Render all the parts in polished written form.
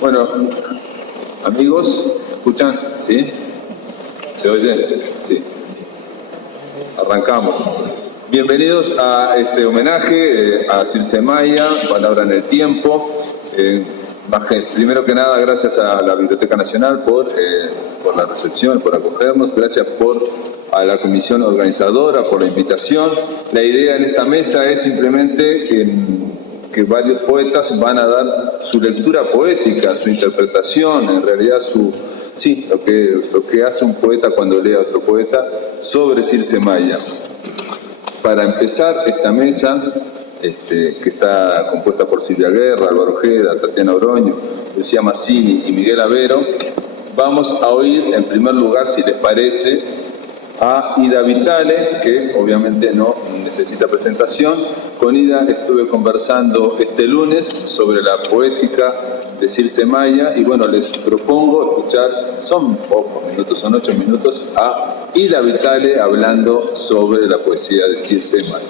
Bueno, amigos, ¿escuchan? ¿Sí? ¿Se oye? Sí. Arrancamos. Bienvenidos a este homenaje a Circe Maya, Palabra en el Tiempo. Primero que nada, gracias a la Biblioteca Nacional por la recepción, por acogernos. Gracias a la comisión organizadora por la invitación. La idea en esta mesa es simplemente que varios poetas van a dar su lectura poética, su interpretación, en realidad lo que hace un poeta cuando lee a otro poeta sobre Circe Maya. Para empezar esta mesa, que está compuesta por Silvia Guerra, Álvaro Ojeda, Tatiana Oroño, Lucía Mazzini y Miguel Avero, vamos a oír en primer lugar, si les parece, a Ida Vitale, que obviamente no necesita presentación. Con Ida estuve conversando este lunes sobre la poética de Circe Maya y bueno, les propongo escuchar, son pocos minutos, son 8 minutos, a Ida Vitale hablando sobre la poesía de Circe Maya.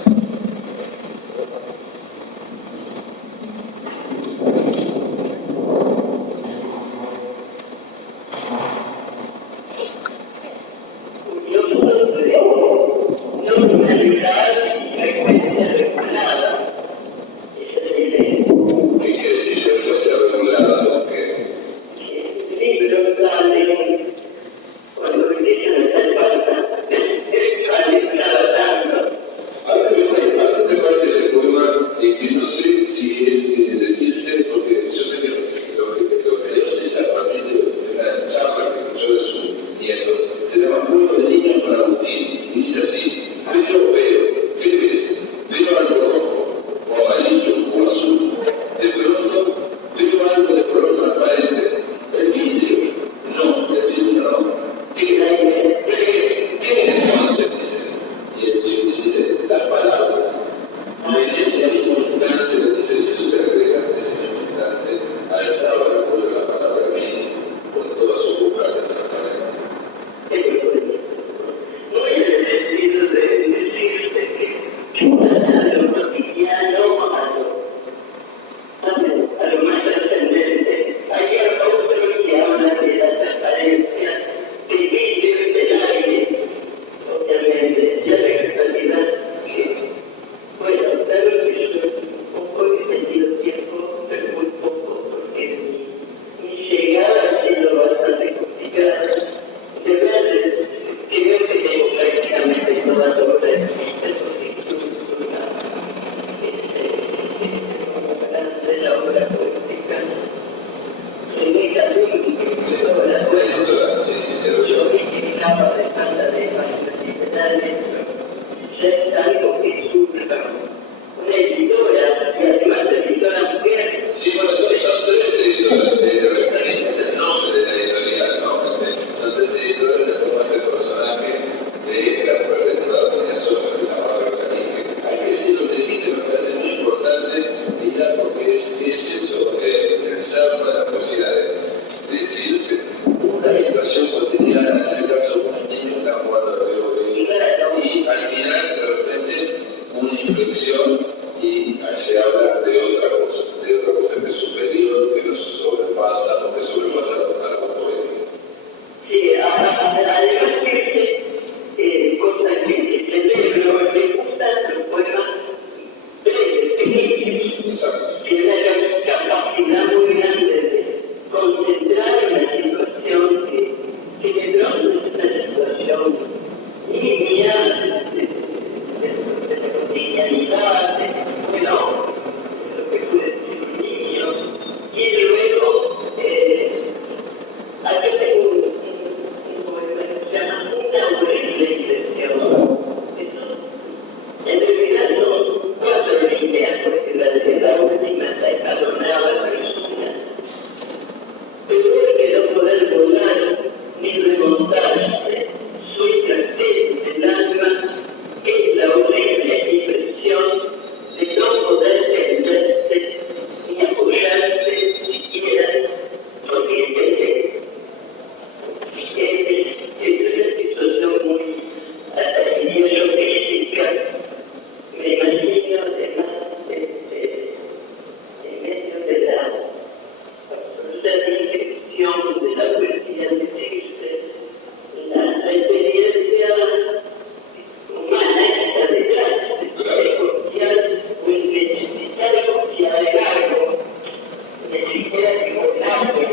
ni siquiera tipo nadie,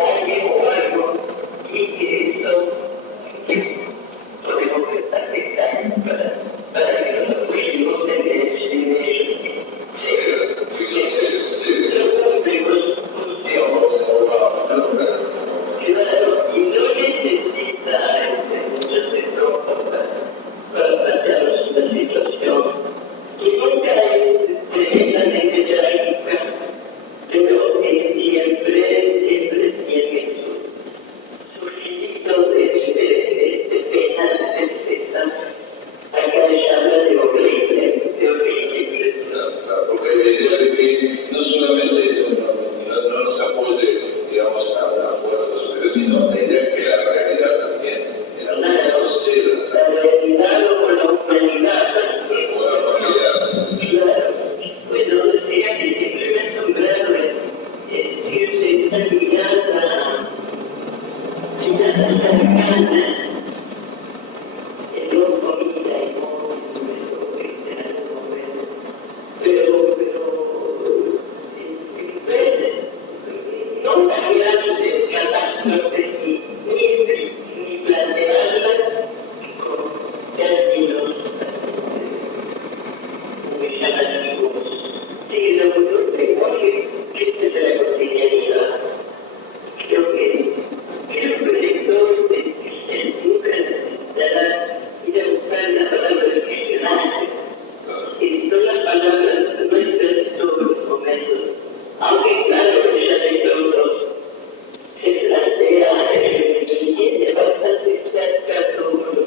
alguien o algo, y que eso podemos estar para que nos apoyemos en ellos. Los públicos funcionan. Claro, y no necesita mucho sector para plantear una situación que nunca es tremendamente trágica, pero siempre tiene sus finitos de pena, de tristeza. Acá se habla de horrible. Porque la idea de que no solamente no nos apoye, digamos, a una fuerza superior, sino la idea que la realidad también, en algún momento ceda. La realidad o con la humanidad. Con la humanidad, sí. Claro. Bueno, decía que simplemente un grado de esta mirada cercana, no comida y pero no cambiar de catástrofe ni plantearla con términos muy llamativos, sino con un lenguaje que es de la cotidianidad. Creo que el lector nunca necesitará ir a buscar la palabra del diccionario. Son las palabras nuestras en todos los momentos. Aunque claro, ya de todos se plantea y es bastante cerca sobre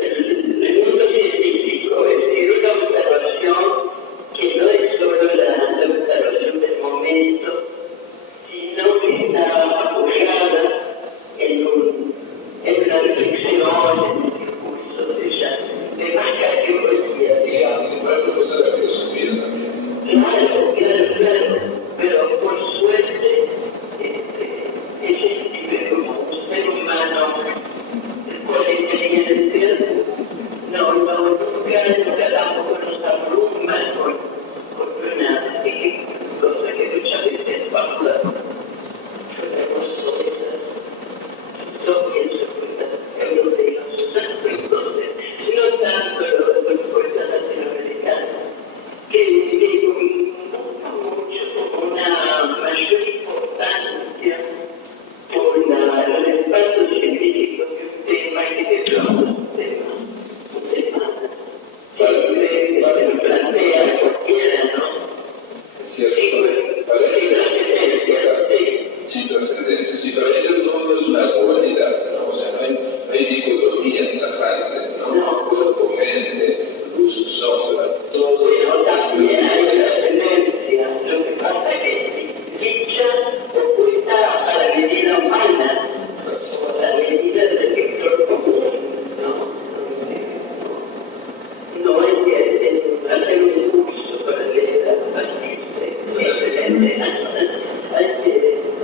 el mundo científico, es decir, una observación que no es solo la observación del momento, sino que está apoyada en una reflexión, en un discurso de más categorías. Sí, puede profesar la filosofía también. Claro, pero por suerte, ese como un ser humano con experiencia, nunca tampoco nos abruma con una cosa que muchas veces pasa. Yo pienso que europeos, entonces, no tanto los fuerzas latinoamericanas, que con una mayor importancia por el respaldo científico que un tema y que es un tema siempre se plantea cualquiera, ¿no? Es cierto, parece sin trascendencia, sí, pero eso todo es una dualidad, ¿no? O sea, no hay dicotomía tajante, ¿no? Cuerpo, mente, luz, sombra, todo. Pero también hay trascendencia. Lo que pasa es que dicha opuesta a la medida humana, o a la medida del sector común, no es que hacer un curso para leer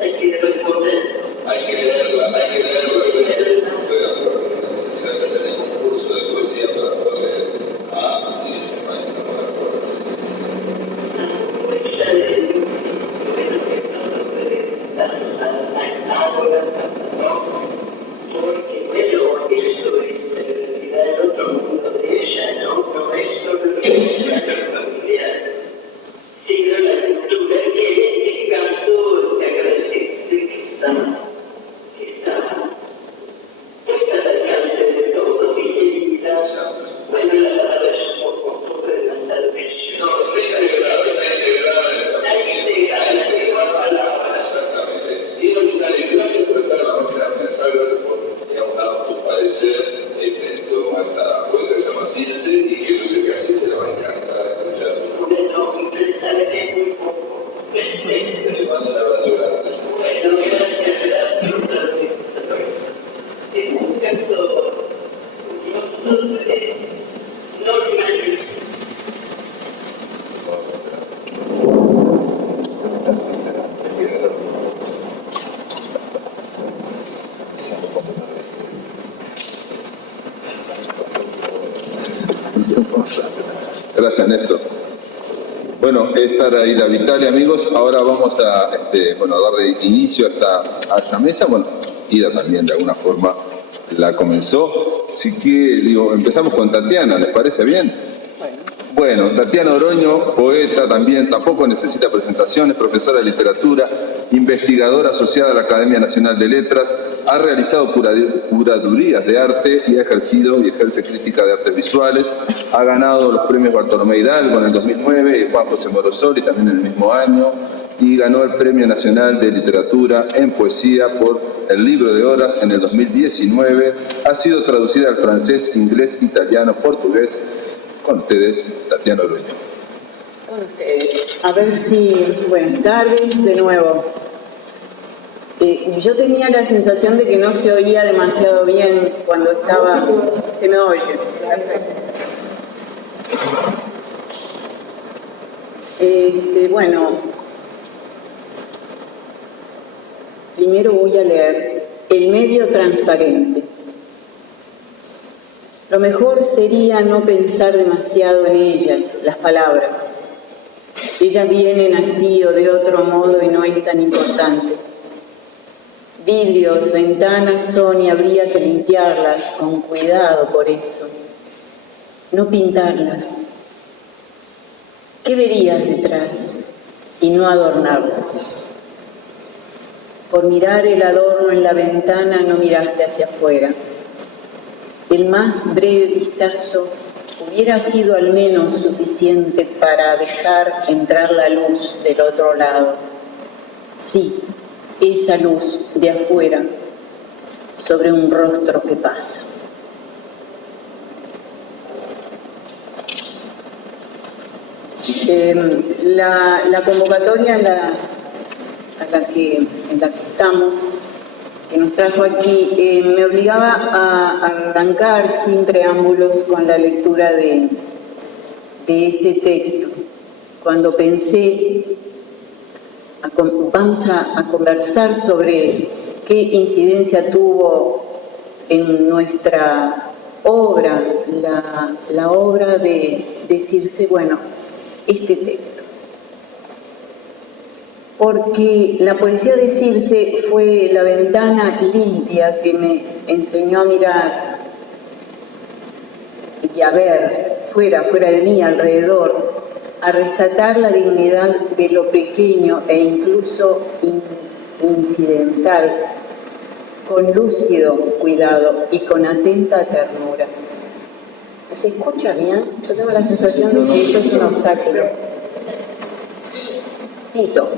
hay que responder. Hay que leerla, estoy de acuerdo. Necesita que hacer un curso de poesía para poder leer. Sí, se me ha de acuerdo. Porque bueno, eso es en realidad el otro mundo de ella, no es solo la familiar, sino la cultura que en este caso se agradece que está puesta al alcance de todos y querida. Bueno, la palabra es un poco adelantada. No, está integrada en esa palabra. Exactamente. Y dale, gracias por estar en la máquina de pensar, gracias por, digamos, darnos tu parecer en torno a esta poeta que se llama Circe y que yo sé que así se le va a encantar escuchar. Bueno, interesante muy poco. Le mando un abrazo grande. Bueno, gracias. Es un caso curioso, normal. Gracias, Néstor. Bueno, esta era Ida Vitale, amigos. Ahora vamos a darle inicio a esta mesa. Bueno, Ida también de alguna forma la comenzó. Así que, empezamos con Tatiana, ¿les parece bien? Bueno, Tatiana Oroño, poeta también, tampoco necesita presentaciones, profesora de literatura, investigadora asociada a la Academia Nacional de Letras, ha realizado curadurías de arte y ha ejercido y ejerce crítica de artes visuales, ha ganado los premios Bartolomé Hidalgo en el 2009 y Juan José Morosoli también en el mismo año, y ganó el Premio Nacional de Literatura en Poesía por el Libro de Horas en el 2019, ha sido traducida al francés, inglés, italiano, portugués. Con ustedes, Tatiana Oroño. Con ustedes. A ver si... Buenas tardes, de nuevo. Yo tenía la sensación de que no se oía demasiado bien cuando estaba... Se me oye. Perfecto. Bueno, primero voy a leer El medio transparente. Lo mejor sería no pensar demasiado en ellas, las palabras. Ellas vienen así o de otro modo y no es tan importante. Vidrios, ventanas son y habría que limpiarlas con cuidado por eso. No pintarlas. ¿Qué verías detrás? Y no adornarlas. Por mirar el adorno en la ventana no miraste hacia afuera. El más breve vistazo hubiera sido al menos suficiente para dejar entrar la luz del otro lado. Sí, esa luz de afuera sobre un rostro que pasa. La convocatoria en la que estamos, que nos trajo aquí, me obligaba a arrancar sin preámbulos con la lectura de este texto. Cuando pensé, vamos a conversar sobre qué incidencia tuvo en nuestra obra, la obra de decirse, bueno, este texto. Porque la poesía de Circe fue la ventana limpia que me enseñó a mirar y a ver fuera de mí, alrededor, a rescatar la dignidad de lo pequeño e incluso incidental, con lúcido cuidado y con atenta ternura. ¿Se escucha bien? Yo tengo la sensación de que esto es un obstáculo. Cito.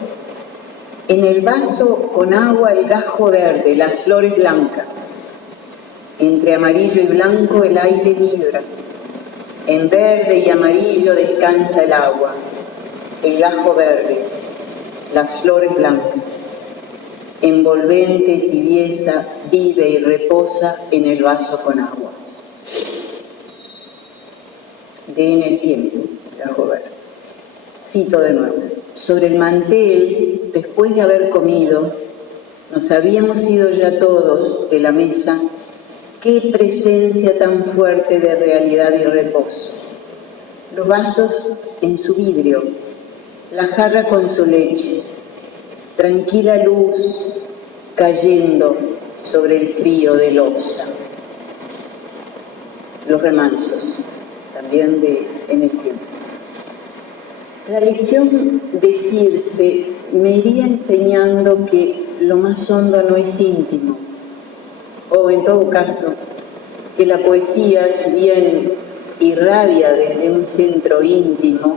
En el vaso con agua el gajo verde, las flores blancas. Entre amarillo y blanco el aire vibra. En verde y amarillo descansa el agua, el gajo verde, las flores blancas. Envolvente tibieza vive y reposa en el vaso con agua. De En el tiempo, gajo verde. Cito de nuevo. Sobre el mantel, después de haber comido, nos habíamos ido ya todos de la mesa. ¡Qué presencia tan fuerte de realidad y reposo! Los vasos en su vidrio, la jarra con su leche, tranquila luz cayendo sobre el frío de loza. Los remansos, también de En el tiempo. La lección de Circe me iría enseñando que lo más hondo no es íntimo, o en todo caso, que la poesía, si bien irradia desde un centro íntimo,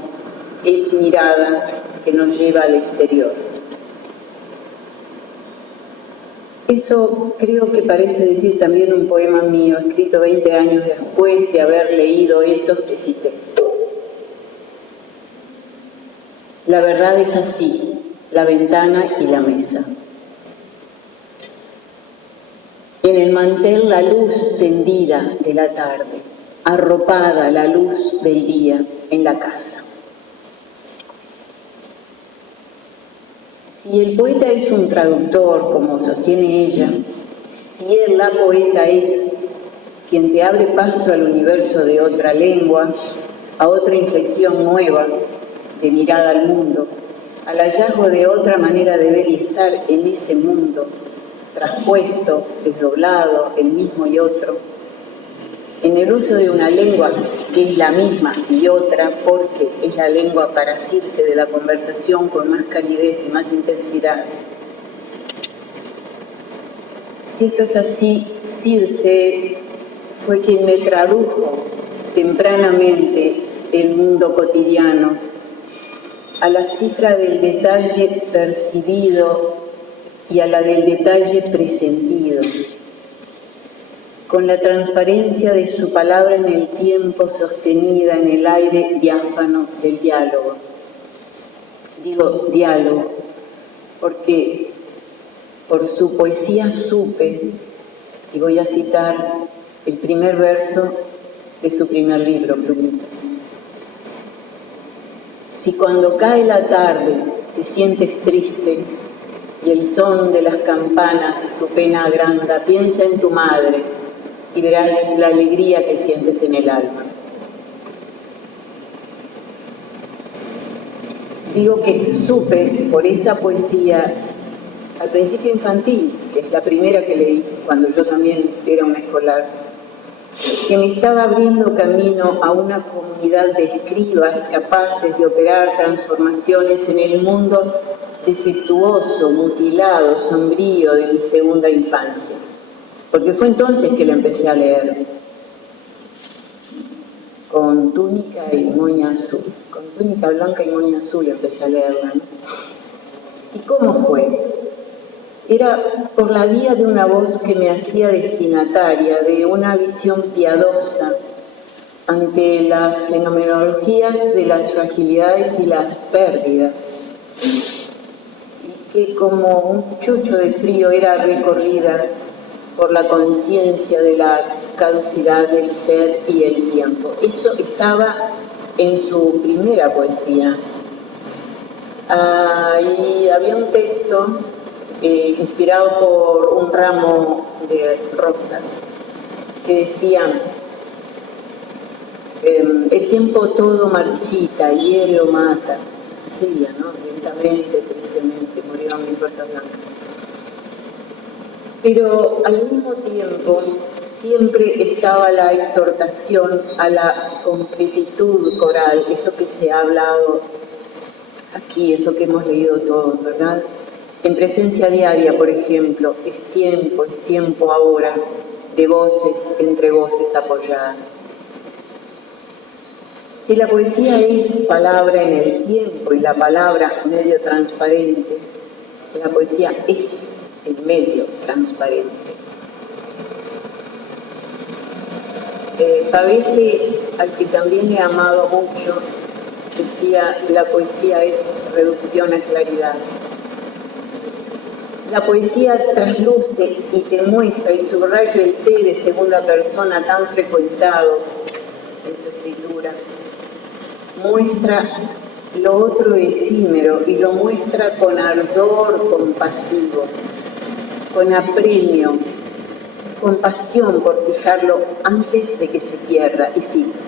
es mirada que nos lleva al exterior. Eso creo que parece decir también un poema mío, escrito 20 años después de haber leído esos que cité. La verdad es así, la ventana y la mesa. En el mantel la luz tendida de la tarde, arropada la luz del día en la casa. Si el poeta es un traductor, como sostiene ella, si él, la poeta, es quien te abre paso al universo de otra lengua, a otra inflexión nueva, de mirada al mundo, al hallazgo de otra manera de ver y estar en ese mundo, traspuesto, desdoblado, el mismo y otro, en el uso de una lengua que es la misma y otra porque es la lengua para asirse de la conversación con más calidez y más intensidad. Si esto es así, Circe fue quien me tradujo tempranamente el mundo cotidiano a la cifra del detalle percibido y a la del detalle presentido, con la transparencia de su palabra en el tiempo sostenida en el aire diáfano del diálogo. Digo diálogo porque por su poesía supe, y voy a citar el primer verso de su primer libro, Plumitas. Si cuando cae la tarde te sientes triste y el son de las campanas tu pena agranda, piensa en tu madre y verás la alegría que sientes en el alma. Digo que supe por esa poesía al principio infantil, que es la primera que leí cuando yo también era una escolar, que me estaba abriendo camino a una comunidad de escribas capaces de operar transformaciones en el mundo defectuoso, mutilado, sombrío de mi segunda infancia. Porque fue entonces que la empecé a leer, con túnica y moña azul, con túnica blanca y moña azul empecé a leerla, ¿no? ¿Y cómo fue? Era por la vía de una voz que me hacía destinataria de una visión piadosa ante las fenomenologías de las fragilidades y las pérdidas, y que como un chucho de frío era recorrida por la conciencia de la caducidad del ser y el tiempo. Eso estaba en su primera poesía. Y había un texto inspirado por un ramo de rosas que decía: el tiempo todo marchita, hiere o mata. Seguía, ¿no? Lentamente, tristemente, murieron mis rosas blancas. Pero al mismo tiempo siempre estaba la exhortación a la completitud coral, eso que se ha hablado aquí, eso que hemos leído todos, ¿verdad? En presencia diaria, por ejemplo, es tiempo ahora, de voces entre voces apoyadas. Si la poesía es palabra en el tiempo y la palabra medio transparente, la poesía es el medio transparente. Pavese, al que también he amado mucho, decía: la poesía es reducción a claridad. La poesía trasluce y te muestra, y subrayo el té de segunda persona tan frecuentado en su escritura, muestra lo otro efímero y lo muestra con ardor compasivo, con apremio, con pasión por fijarlo antes de que se pierda. Y cito: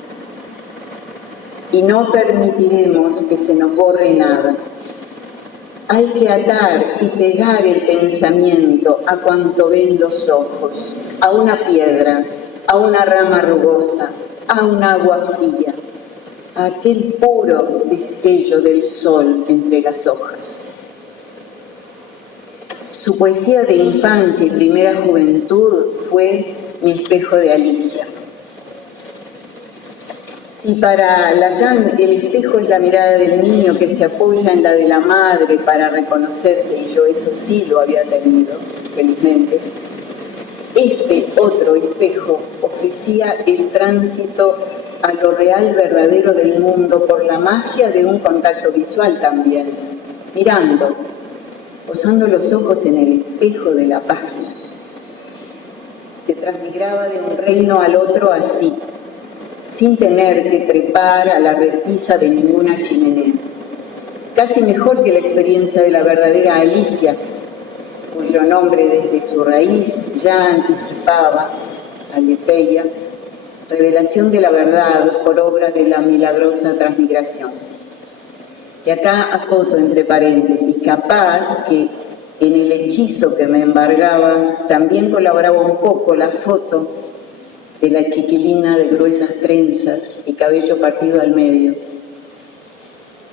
y no permitiremos que se nos borre nada. Hay que atar y pegar el pensamiento a cuanto ven los ojos, a una piedra, a una rama rugosa, a un agua fría, a aquel puro destello del sol entre las hojas. Su poesía de infancia y primera juventud fue Mi espejo de Alicia. Si para Lacan el espejo es la mirada del niño que se apoya en la de la madre para reconocerse, y yo eso sí lo había tenido, felizmente, este otro espejo ofrecía el tránsito a lo real verdadero del mundo por la magia de un contacto visual también, mirando, posando los ojos en el espejo de la página. Se transmigraba de un reino al otro así, sin tener que trepar a la repisa de ninguna chimenea. Casi mejor que la experiencia de la verdadera Alicia, cuyo nombre desde su raíz ya anticipaba, Aletheia, revelación de la verdad por obra de la milagrosa transmigración. Y acá acoto entre paréntesis, capaz que en el hechizo que me embargaba también colaboraba un poco la foto de la chiquilina de gruesas trenzas y cabello partido al medio,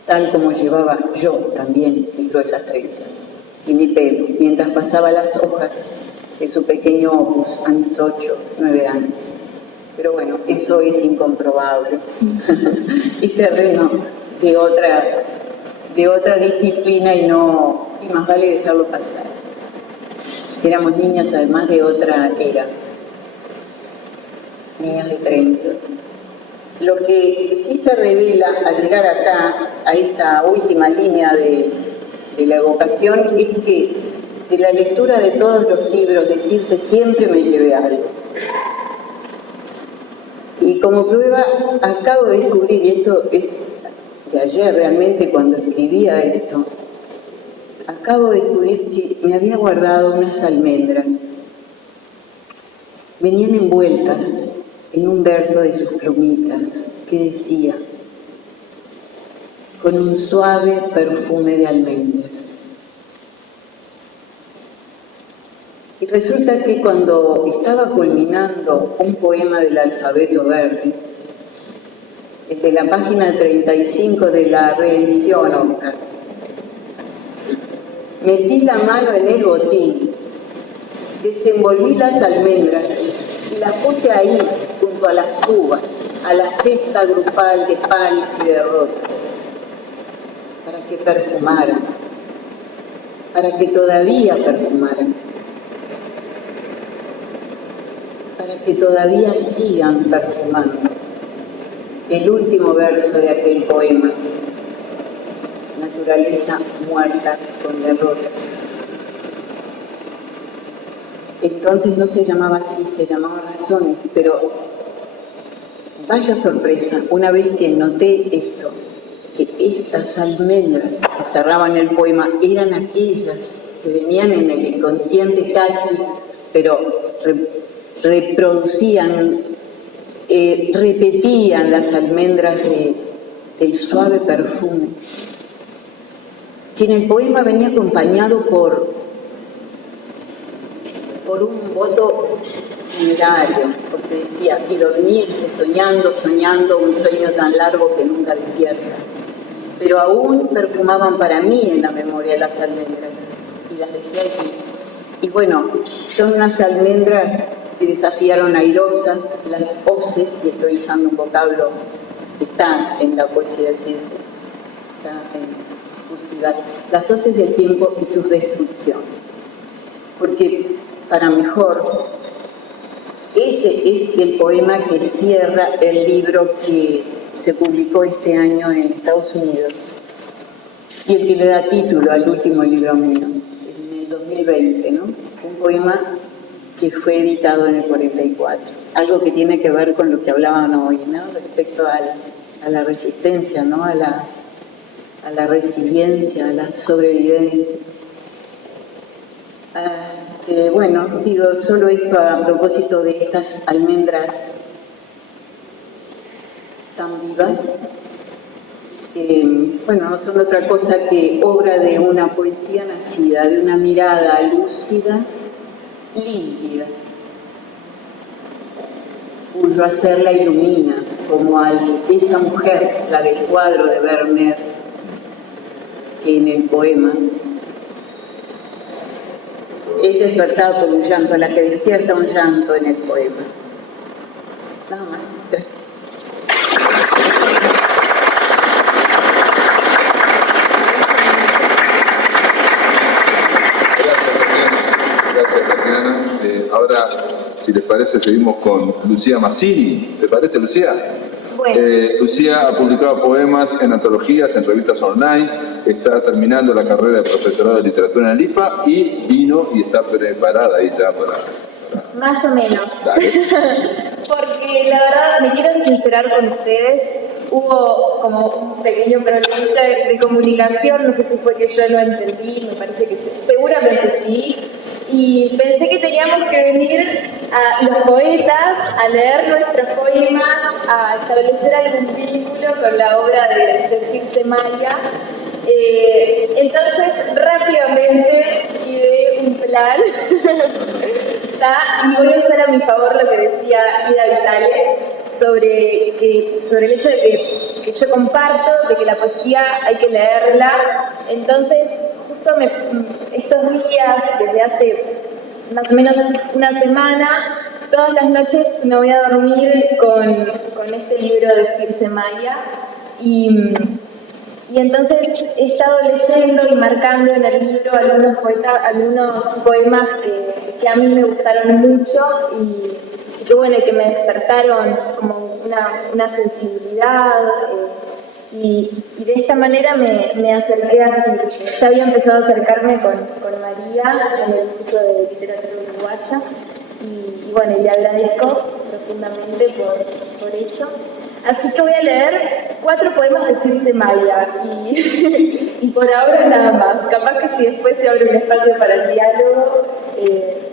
tal como llevaba yo también mis gruesas trenzas y mi pelo, mientras pasaba las hojas de su pequeño opus a mis 8, 9 años. Pero bueno, eso es incomprobable. Es terreno de otra disciplina y más vale dejarlo pasar. Éramos niñas además de otra era, niñas de trenzas. Lo que sí se revela al llegar acá, a esta última línea de la evocación, es que de la lectura de todos los libros de Circe siempre me llevé algo. Y como prueba acabo de descubrir, y esto es de ayer realmente cuando escribía esto, acabo de descubrir que me había guardado unas almendras. Venían envueltas en un verso de sus plumitas que decía, con un suave perfume de almendras. Y resulta que cuando estaba culminando un poema del alfabeto verde, el de la página 35 de la reedición, Oscar, metí la mano en el botín, desenvolví las almendras y las puse ahí junto a las uvas, a la cesta grupal de panes y derrotas, para que perfumaran, para que todavía perfumaran, para que todavía sigan perfumando. El último verso de aquel poema, naturaleza muerta con derrotas. Entonces no se llamaba así, se llamaba razones, pero vaya sorpresa, una vez que noté esto, que estas almendras que cerraban el poema eran aquellas que venían en el inconsciente casi, pero reproducían, repetían las almendras del suave perfume, que en el poema venía acompañado por un voto funerario, porque decía, y dormirse soñando un sueño tan largo que nunca despierta. Pero aún perfumaban para mí en la memoria las almendras, y las dejé allí. Y bueno, son unas almendras que desafiaron airosas las hoces, y estoy usando un vocablo que está en la poesía de Circe, está en cursiva, las hoces del tiempo y sus destrucciones. Porque, para mejor, ese es el poema que cierra el libro que se publicó este año en Estados Unidos y el que le da título al último libro mío, en el 2020, ¿no? Un poema que fue editado en el 44. Algo que tiene que ver con lo que hablaban hoy, ¿no? Respecto a la resistencia, ¿no? A la resiliencia, a la sobrevivencia. Bueno, digo solo esto a propósito de estas almendras tan vivas, que, bueno, no son otra cosa que obra de una poesía nacida, de una mirada lúcida, límpida, cuyo hacer la ilumina, como a esa mujer, la del cuadro de Vermeer, que en el poema es despertada por un llanto, la que despierta un llanto en el poema. Nada más, gracias. Gracias, Tatiana. Ahora, si les parece, seguimos con Lucía Massini. ¿Te parece, Lucía? Bueno. Lucía ha publicado poemas en antologías, en revistas online, está terminando la carrera de profesorado de literatura en el IPA y vino y está preparada ahí ya para... Más o menos. Dale. Porque la verdad me quiero sincerar con ustedes. Hubo como un pequeño problemita de comunicación, no sé si fue que yo no entendí, me parece que seguramente sí. Y pensé que teníamos que venir a los poetas a leer nuestros poemas, a establecer algún vínculo con la obra de Circe Maya. Entonces, rápidamente ideé un plan y voy a usar a mi favor lo que decía Ida Vitale sobre el hecho de que yo comparto, de que la poesía hay que leerla. Entonces, justo estos días, desde hace más o menos una semana, todas las noches me voy a dormir con este libro de Circe Maya y entonces he estado leyendo y marcando en el libro algunos poemas que a mí me gustaron mucho y que bueno, que me despertaron como una sensibilidad y de esta manera me acerqué a Circe. Ya había empezado a acercarme con María en el curso de literatura uruguaya y bueno, y le agradezco profundamente por eso. Así que voy a leer 4 poemas de Circe Maya y por ahora nada más. Capaz que si después se abre un espacio para el diálogo,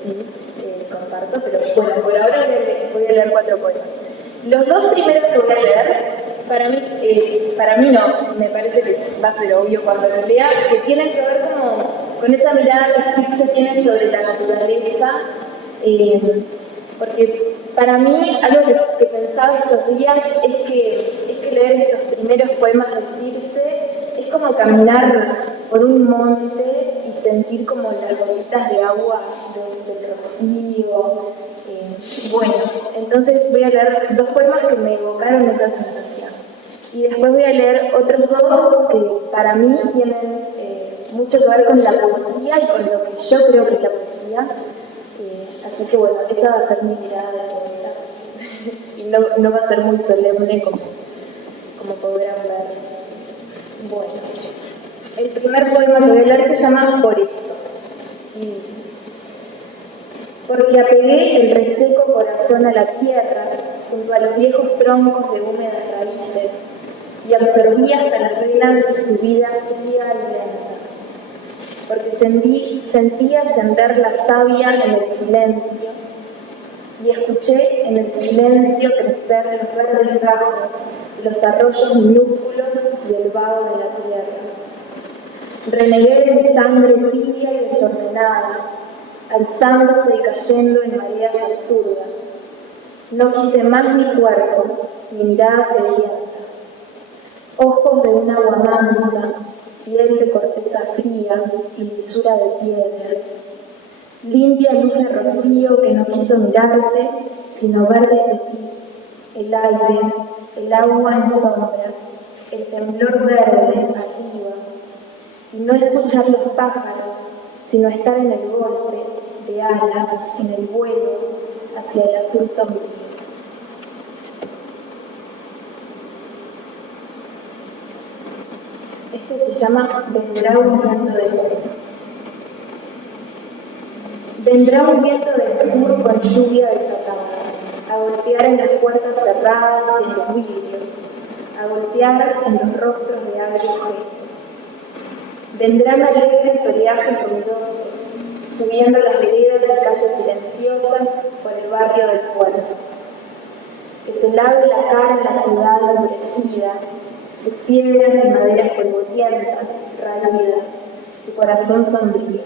sí, comparto, pero bueno, por ahora voy a leer 4 poemas. Los 2 primeros que voy a leer, para mí no, me parece que va a ser obvio cuando lo lea, que tienen que ver como con esa mirada que Circe tiene sobre la naturaleza, porque para mí algo que pensaba estos días es que leer estos primeros poemas de Circe es como caminar por un monte y sentir como las gotitas de agua del rocío. Bueno, entonces voy a leer 2 poemas que me evocaron esa sensación. Y después voy a leer otros 2 que para mí tienen mucho que ver con la poesía y con lo que yo creo que es la poesía. Así que bueno, esa va a ser mi mirada de poeta. Y no va a ser muy solemne como podrán ver. Bueno, el primer poema que voy a leer se llama Por esto. Y dice: porque apegué el reseco corazón a la tierra, junto a los viejos troncos de húmedas raíces, y absorbí hasta las venas su vida fría y lenta. Porque sentí ascender la savia en el silencio, y escuché en el silencio crecer los verdes gajos, los arroyos minúsculos y el vaho de la tierra. Renegué de mi sangre tibia y desordenada, alzándose y cayendo en mareas absurdas. No quise más mi cuerpo, mi mirada sedienta. Ojos de un agua mansa, piel de corteza fría y lisura de piedra. Limpia luz de rocío que no quiso mirarte, sino ver desde ti. El aire, el agua en sombra, el temblor verde arriba. Y no escuchar los pájaros, sino estar en el golpe de alas, en el vuelo hacia el azul sombrío. Este se llama Vendrá un viento del sur. Vendrá un viento del sur con lluvia desatada, a golpear en las puertas cerradas y en los vidrios, a golpear en los rostros de agrios gestos. Vendrán alegres oleajes ruidosos, subiendo las veredas y calles silenciosas por el barrio del puerto. Que se lave la cara en la ciudad endurecida, sus piedras y maderas polvorientas, raídas, su corazón sombrío.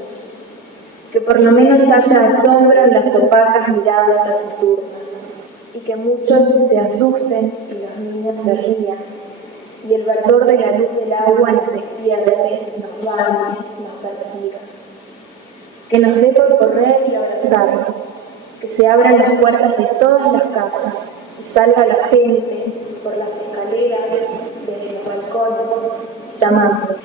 Que por lo menos haya asombro en las opacas miradas taciturnas, y que muchos se asusten y los niños se rían, y el verdor de la luz del agua nos despierte, nos bañe, nos persiga. Que nos dé por correr y abrazarnos, que se abran las puertas de todas las casas y salga la gente por las escaleras, desde los balcones, llamando.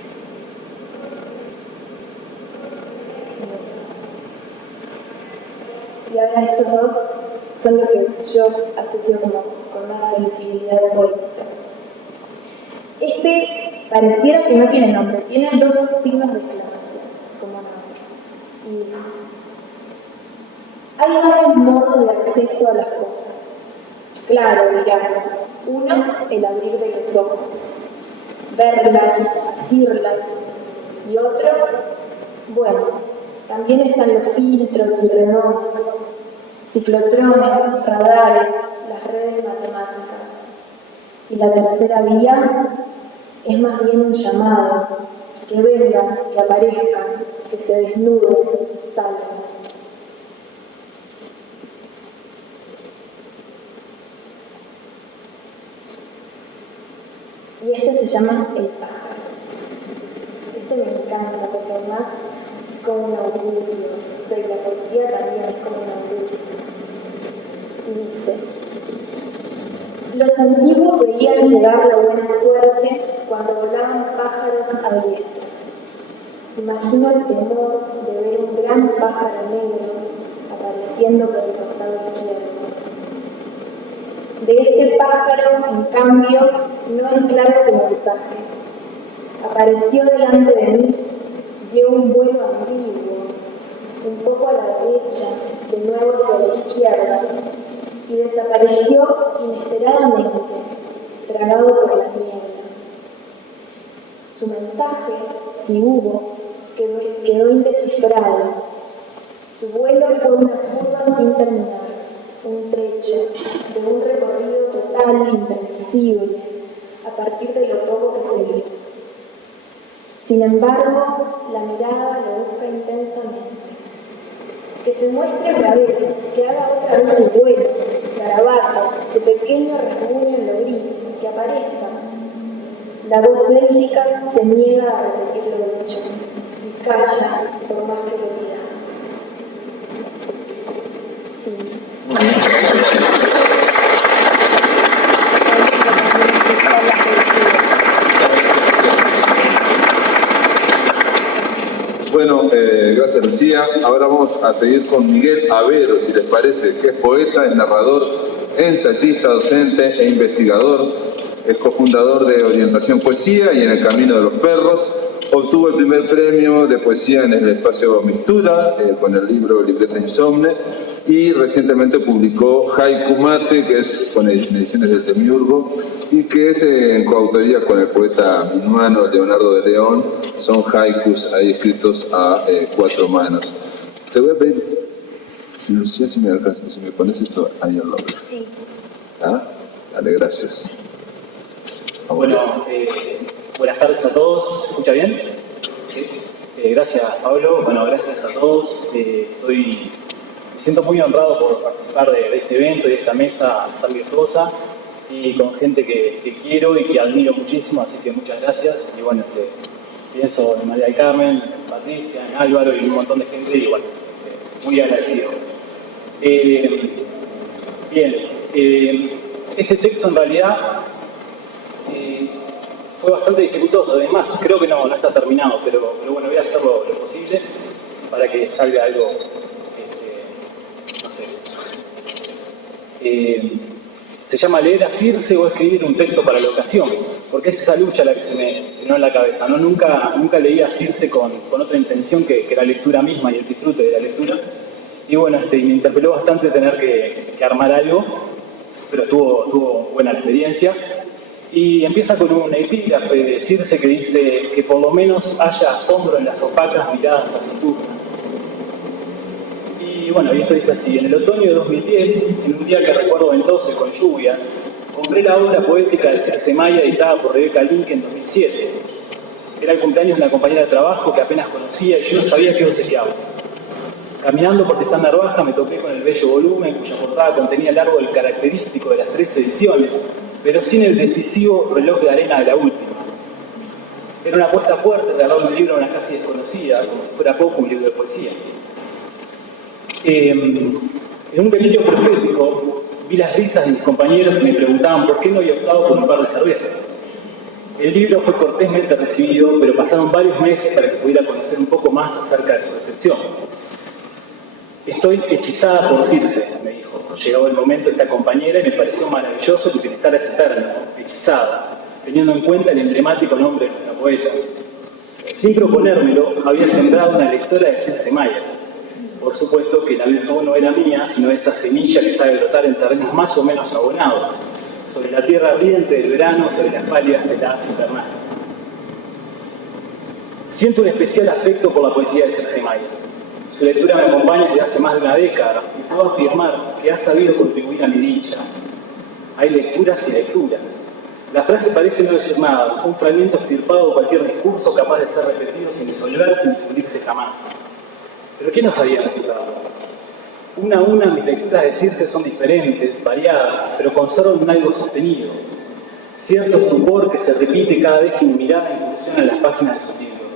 Y ahora estos 2 son los que yo asocio como con más sensibilidad poética. Este pareciera que no tiene nombre, tiene 2 signos de exclamación como nombre. Y dice: hay varios modos de acceso a las cosas. Claro, dirás, uno, el abrir de los ojos, verlas, asirlas, y otro, bueno, también están los filtros y redones, ciclotrones, radares, las redes matemáticas. Y la tercera vía es más bien un llamado, que vengan, que aparezcan, que se desnuden, salgan. Y este se llama El pájaro. Este me encanta porque además es como un augurio. O sea, y la poesía también es como un augurio. Y dice: los antiguos veían llegar la buena suerte cuando volaban pájaros al viento. Imagino el temor de ver un gran pájaro negro apareciendo por el costado izquierdo. De este pájaro, en cambio, no es claro su mensaje. Apareció delante de mí, dio un vuelo ambiguo, un poco a la derecha, de nuevo hacia la izquierda, y desapareció inesperadamente, tragado por la niebla. Su mensaje, si hubo, quedó indescifrado. Su vuelo fue una curva sin terminar, un trecho de un recorrido total e imprevisible a partir de lo poco que se vio. Sin embargo, la mirada lo busca intensamente. Que se muestre otra vez, que haga otra vez su vuelo, garabato, su pequeño rasguño en lo gris, que aparezca. La voz délfica se niega a repetir lo dicho y calla por más que lo pidamos. Bueno, gracias Lucía. Ahora vamos a seguir con Miguel Avero, si les parece, que es poeta, es narrador, ensayista, docente e investigador. Es cofundador de Orientación Poesía y En el Camino de los Perros. Obtuvo el primer premio de poesía en el espacio Mistura, con el libro Libreta Insomne, y recientemente publicó Haiku Mate, que es con ediciones del Demiurgo, y que es en coautoría con el poeta minuano Leonardo de León. Son haikus ahí escritos a 4 manos. Te voy a pedir, Lucía, si me alcanzas, si me pones esto ahí al lado. Sí. ¿Ah? Dale, gracias. Bueno, buenas tardes a todos. ¿Se escucha bien? ¿Sí? Gracias, Pablo. Bueno, gracias a todos. Me siento muy honrado por participar de este evento y de esta mesa tan virtuosa y con gente que quiero y que admiro muchísimo, así que muchas gracias. Y bueno, pienso en María del Carmen, en Patricia, en Álvaro y un montón de gente y bueno, muy agradecido. Bien, este texto en realidad fue bastante dificultoso, además creo que no está terminado, pero bueno, voy a hacer lo posible para que salga algo, no sé. Se llama Leer a Circe o escribir un texto para la ocasión, porque es esa lucha la que se me llenó en la cabeza, ¿no? Nunca leí a Circe con otra intención que la lectura misma y el disfrute de la lectura. Y bueno, me interpeló bastante tener que armar algo, pero estuvo buena la experiencia. Y empieza con un epígrafe de Circe que dice que por lo menos haya asombro en las opacas miradas taciturnas. Y bueno, y esto dice así: en el otoño de 2010, en un día que recuerdo ventoso con lluvias, compré la obra poética de Circe Maya editada por Rebeca Link en 2007. Era el cumpleaños de una compañera de trabajo que apenas conocía y yo no sabía qué obsequiaba. Caminando por Tristán Narvaja me topé con el bello volumen cuya portada contenía el árbol característico de las 3 ediciones, pero sin el decisivo reloj de arena de la última. Era una apuesta fuerte regalar un libro a una casi desconocida, como si fuera poco un libro de poesía. En un delirio profético vi las risas de mis compañeros que me preguntaban por qué no había optado por un par de cervezas. El libro fue cortésmente recibido, pero pasaron varios meses para que pudiera conocer un poco más acerca de su recepción. Estoy hechizada por Circe, me dijo. Llegado el momento, esta compañera, y me pareció maravilloso que utilizara ese término, hechizada, teniendo en cuenta el emblemático nombre de nuestra poeta. Sin proponérmelo, había sembrado una lectora de Circe Maya. Por supuesto que la virtud no era mía, sino esa semilla que sabe brotar en terrenos más o menos abonados, sobre la tierra ardiente del verano, sobre las pálidas heladas invernales. Siento un especial afecto por la poesía de Circe Maya. Su lectura me acompaña desde hace más de una década y puedo afirmar que ha sabido contribuir a mi dicha. Hay lecturas y lecturas. La frase parece no decir nada, un fragmento estirpado de cualquier discurso capaz de ser repetido sin disolverse, sin difundirse jamás. Pero ¿qué nos había refutado? Una a una mis lecturas de Circe son diferentes, variadas, pero conservan un algo sostenido. Cierto estupor que se repite cada vez que mi mirada incursiona en las páginas de sus libros.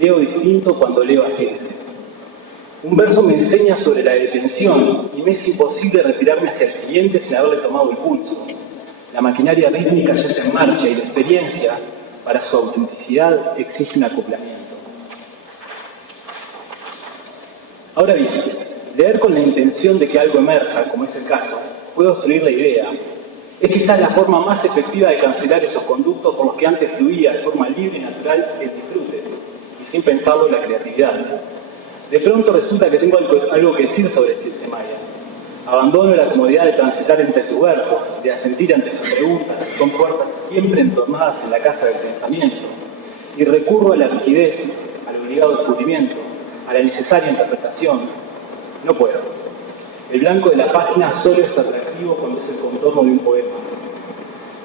Leo distinto cuando leo a Circe. Un verso me enseña sobre la detención y me es imposible retirarme hacia el siguiente sin haberle tomado el pulso. La maquinaria rítmica ya está en marcha y la experiencia, para su autenticidad, exige un acoplamiento. Ahora bien, leer con la intención de que algo emerja, como es el caso, puede obstruir la idea. Es quizás la forma más efectiva de cancelar esos conductos por los que antes fluía de forma libre y natural el disfrute, y sin pensarlo la creatividad. De pronto resulta que tengo algo que decir sobre Circe Maya. Abandono la comodidad de transitar entre sus versos, de asentir ante sus preguntas, que son puertas siempre entornadas en la casa del pensamiento, y recurro a la rigidez, al obligado descubrimiento, a la necesaria interpretación. No puedo. El blanco de la página solo es atractivo cuando es el contorno de un poema.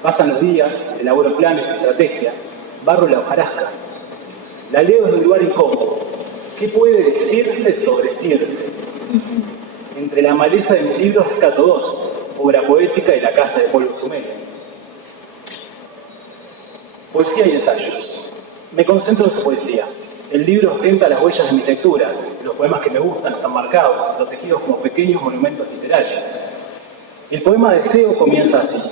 Pasan los días, elaboro planes y estrategias, barro la hojarasca. La leo desde un lugar incómodo. ¿Qué puede decirse sobre Circe? Entre la maleza de mis libros rescato dos, obra poética y La casa de polvo sumerio. Poesía y ensayos. Me concentro en su poesía. El libro ostenta las huellas de mis lecturas. Los poemas que me gustan están marcados y protegidos como pequeños monumentos literarios. El poema Deseo comienza así.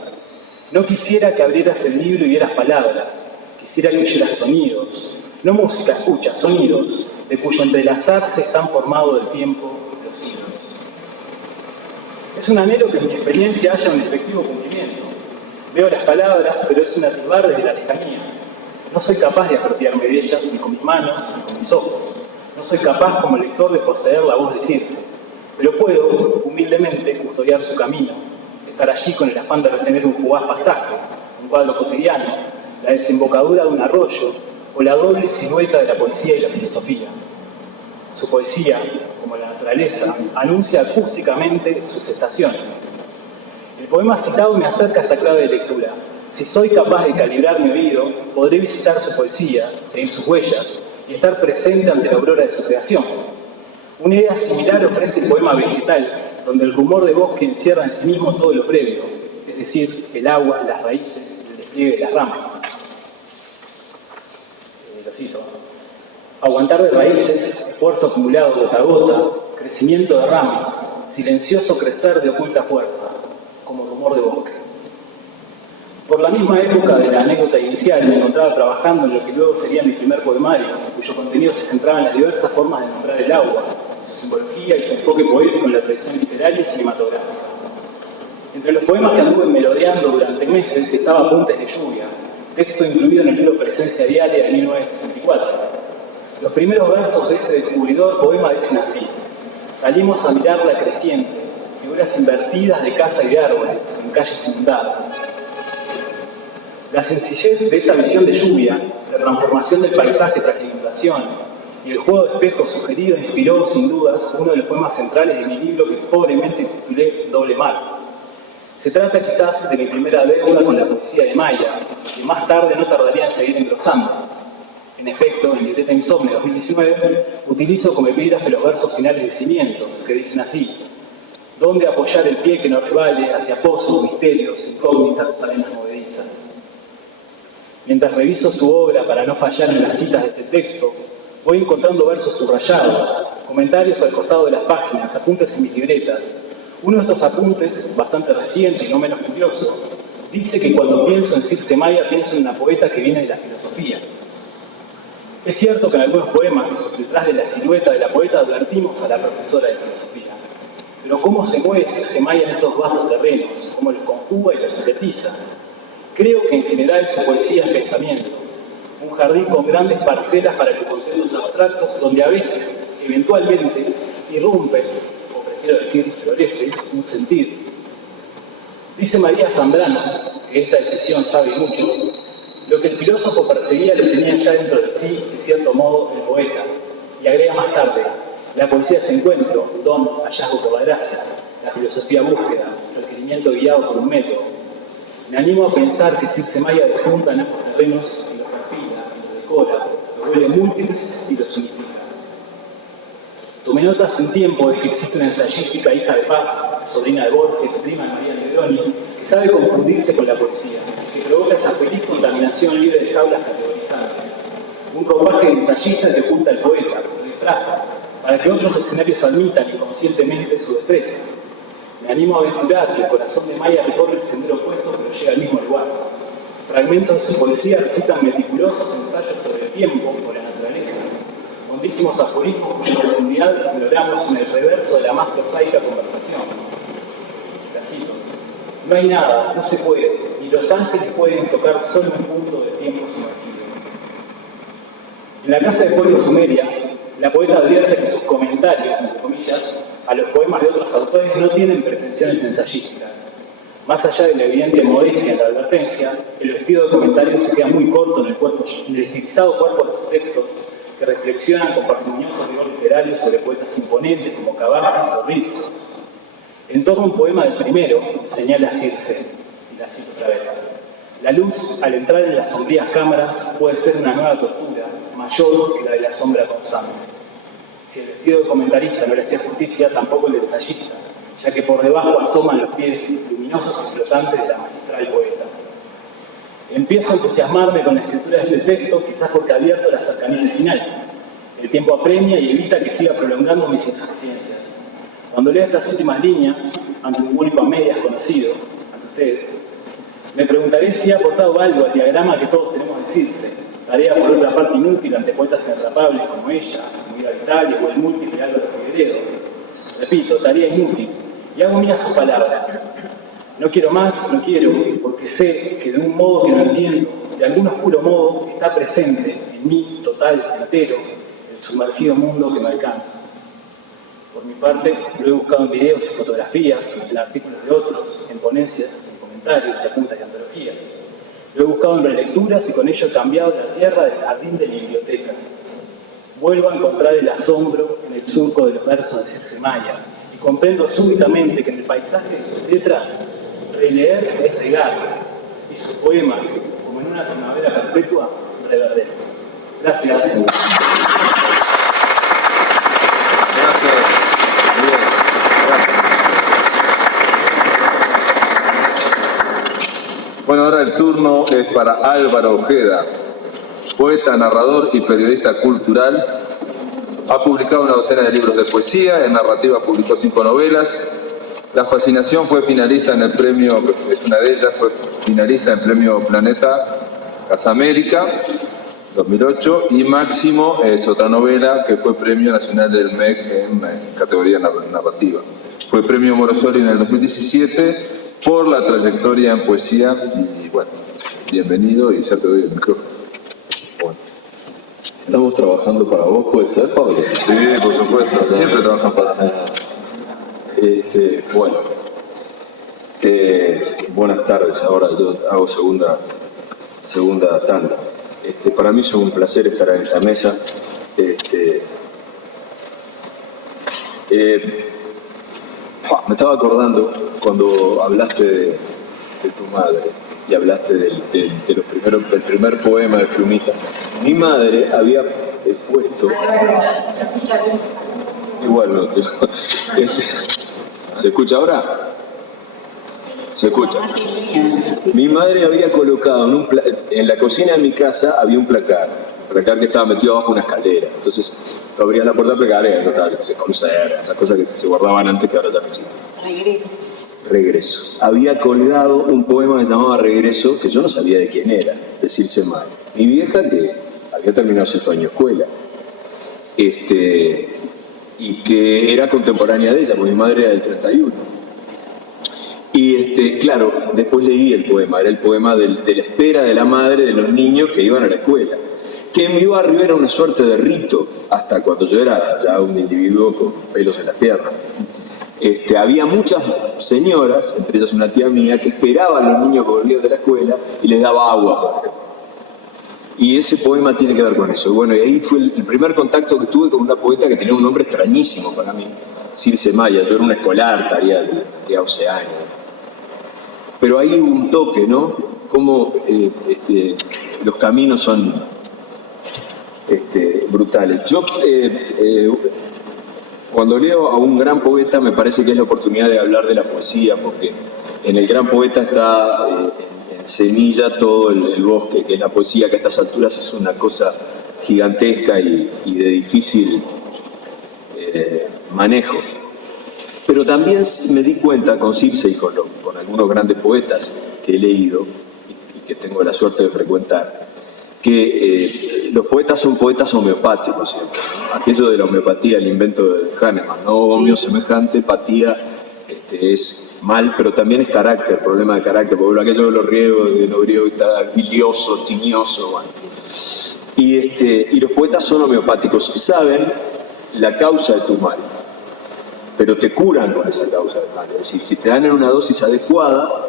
No quisiera que abrieras el libro y vieras palabras. Quisiera que oyeras sonidos. No música, escucha, sonidos, de cuyo entrelazar se están formados del tiempo y los siglos. Es un anhelo que en mi experiencia haya un efectivo cumplimiento. Veo las palabras, pero es un atisbar desde la lejanía. No soy capaz de apropiarme de ellas ni con mis manos ni con mis ojos. No soy capaz como lector de poseer la voz de Circe, pero puedo, humildemente, custodiar su camino, estar allí con el afán de retener un fugaz pasaje, un cuadro cotidiano, la desembocadura de un arroyo o la doble silueta de la poesía y la filosofía. Su poesía, como la naturaleza, anuncia acústicamente sus estaciones. El poema citado me acerca a esta clave de lectura. Si soy capaz de calibrar mi oído, podré visitar su poesía, seguir sus huellas y estar presente ante la aurora de su creación. Una idea similar ofrece el poema Vegetal, donde el rumor de bosque encierra en sí mismo todo lo previo, es decir, el agua, las raíces y el despliegue de las ramas. Lo cito. Aguantar de raíces, esfuerzo acumulado gota a gota, crecimiento de ramas, silencioso crecer de oculta fuerza, como rumor de bosque. Por la misma época de la anécdota inicial, me encontraba trabajando en lo que luego sería mi primer poemario, cuyo contenido se centraba en las diversas formas de nombrar el agua, su simbología y su enfoque poético en la tradición literaria y cinematográfica. Entre los poemas que anduve melodeando durante meses estaba Apuntes de lluvia, texto incluido en el libro Presencia Diaria de 1964. Los primeros versos de ese descubridor poema dicen así: salimos a mirar la creciente, figuras invertidas de casa y de árboles, en calles inundadas. La sencillez de esa visión de lluvia, la transformación del paisaje tras la inundación y el juego de espejos sugerido inspiró, sin dudas, uno de los poemas centrales de mi libro que pobremente titulé Doble Mar. Se trata quizás de mi primera deuda con la poesía de Maya, que más tarde no tardaría en seguir engrosando. En efecto, en Libreta Insomne 2019 utilizo como epígrafe los versos finales de Cimientos, que dicen así: ¿dónde apoyar el pie que no resbale hacia pozos, misterios, incógnitas, arenas movedizas? Mientras reviso su obra para no fallar en las citas de este texto, voy encontrando versos subrayados, comentarios al costado de las páginas, apuntes en mis libretas. Uno de estos apuntes, bastante reciente y no menos curioso, dice que cuando pienso en Circe Maya pienso en una poeta que viene de la filosofía. Es cierto que en algunos poemas, detrás de la silueta de la poeta, advertimos a la profesora de filosofía. Pero ¿cómo se mueve Circe Maya en estos vastos terrenos? ¿Cómo los conjuga y los sintetiza? Creo que en general su poesía es pensamiento, un jardín con grandes parcelas para los conceptos abstractos, donde a veces, eventualmente, irrumpe, o prefiero decir florece, un sentir. Dice María Zambrano, que esta decisión sabe mucho, lo que el filósofo perseguía lo tenía ya dentro de sí, de cierto modo, el poeta, y agrega más tarde: La poesía es encuentro, don, hallazgo por la gracia. La filosofía búsqueda, requerimiento guiado por un método. Me animo a pensar que Circe Maya despunta en ambos terrenos y los perfila, y los decora, los vuelve múltiples y los unifica. Tomé nota hace un tiempo de que existe una ensayística hija de Paz, sobrina de Borges, prima de María Negroni, que sabe confundirse con la poesía, que provoca esa feliz contaminación libre de jaulas categorizantes. Un ropaje ensayista que oculta al poeta, lo disfraza, para que otros escenarios admitan inconscientemente su destreza. Me animo a aventurar que el corazón de Maya recorre el sendero opuesto, pero llega al mismo lugar. Fragmentos de su poesía resultan meticulosos ensayos sobre el tiempo o la naturaleza, hondísimos aforismos cuya profundidad exploramos en el reverso de la más prosaica conversación. La cito: no hay nada, no se puede, ni los ángeles pueden tocar solo un punto del tiempo sumergido. En la casa de pueblo Sumeria, la poeta advierte que sus comentarios, entre comillas, a los poemas de otros autores no tienen pretensiones ensayísticas. Más allá de la evidente modestia en la advertencia, el vestido de comentarios se queda muy corto en el estilizado cuerpo de estos textos que reflexionan con parsimonioso rigor literario sobre poetas imponentes como Cabajas o Rizos. En torno a un poema del primero, señala Circe, y la cito otra vez: la luz, al entrar en las sombrías cámaras, puede ser una nueva tortura, mayor que la de la sombra constante. Si el vestido de comentarista no le hacía justicia, tampoco el de ensayista, ya que por debajo asoman los pies luminosos y flotantes de la magistral poeta. Empiezo a entusiasmarme con la escritura de este texto, quizás porque advierto la cercanía del final. El tiempo apremia y evita que siga prolongando mis insuficiencias. Cuando leo estas últimas líneas, ante un público a medias conocido, ante ustedes, me preguntaré si he aportado algo al diagrama que todos tenemos de Circe, tarea por otra parte inútil ante poetas inatrapables como ella, como Ida Vitale o el múltiple Álvaro Figueredo. Repito, tarea inútil, y hago mías sus palabras. No quiero más, no quiero, porque sé que de un modo que no entiendo, de algún oscuro modo, está presente en mí, total, entero, el sumergido mundo que me alcanza. Por mi parte, lo he buscado en videos y fotografías, en artículos de otros, en ponencias, en comentarios, apuntes y antologías. Lo he buscado en relecturas y con ello he cambiado la tierra del jardín de la biblioteca. Vuelvo a encontrar el asombro en el surco de los versos de Circe Maya y comprendo súbitamente que en el paisaje de sus letras releer es regar y sus poemas, como en una primavera perpetua, reverdecen. Gracias. Gracias. Bueno, ahora el turno es para Álvaro Ojeda, poeta, narrador y periodista cultural. Ha publicado una docena de libros de poesía, en narrativa publicó 5 novelas. La Fascinación fue finalista en el premio, es una de ellas, fue finalista en el premio Planeta Casa América 2008, y Máximo es otra novela que fue premio nacional del MEC en categoría narrativa. Fue premio Morosoli en el 2017 por la trayectoria en poesía y bueno, bienvenido y ya te doy el micrófono. Bueno. Estamos trabajando para vos, ¿puede ser, Pablo? Sí, por supuesto, siempre trabajan para mí. Bueno, buenas tardes, ahora yo hago segunda tanda. Para mí es un placer estar en esta mesa. Me estaba acordando cuando hablaste de tu madre y hablaste del primer poema de Plumita. Mi madre había puesto... Igual no, ¿se escucha ahora? ¿Se escucha? Mi madre había colocado en la cocina de mi casa había un placar que estaba metido abajo de una escalera. Entonces, tú abrías la puerta del placar y no estaba, se conserva, esas cosas que se guardaban antes que ahora ya no existen. Regreso. Había colgado un poema que se llamaba Regreso, que yo no sabía de quién era, de Circe Maya. Mi vieja, que había terminado sexto año de escuela, y que era contemporánea de ella, porque mi madre era del 31. Y claro, después leí el poema, era el poema de la espera de la madre de los niños que iban a la escuela, que en mi barrio era una suerte de rito, hasta cuando yo era ya un individuo con pelos en las piernas. Había muchas señoras, entre ellas una tía mía, que esperaban a los niños que volvían de la escuela y les daba agua, por ejemplo. Y ese poema tiene que ver con eso. Bueno, y ahí fue el primer contacto que tuve con una poeta que tenía un nombre extrañísimo para mí, Circe Maya. Yo era un escolar, tendría 11 años. Pero ahí hubo un toque, ¿no? Cómo los caminos son brutales. Yo, cuando leo a un gran poeta, me parece que es la oportunidad de hablar de la poesía, porque en el gran poeta está en semilla todo el bosque, que es la poesía, que a estas alturas es una cosa gigantesca y de difícil manejo. Pero también me di cuenta con Circe y con algunos grandes poetas que he leído y que tengo la suerte de frecuentar, que los poetas son poetas homeopáticos siempre, ¿no? Aquello de la homeopatía, el invento de Hahnemann, ¿no? Homeo semejante, patía, es mal, pero también es carácter, problema de carácter, porque aquello de los griegos está bilioso, tiñoso, bueno. Y los poetas son homeopáticos, saben la causa de tu mal, pero te curan con esa causa del mal. Es decir, si te dan en una dosis adecuada,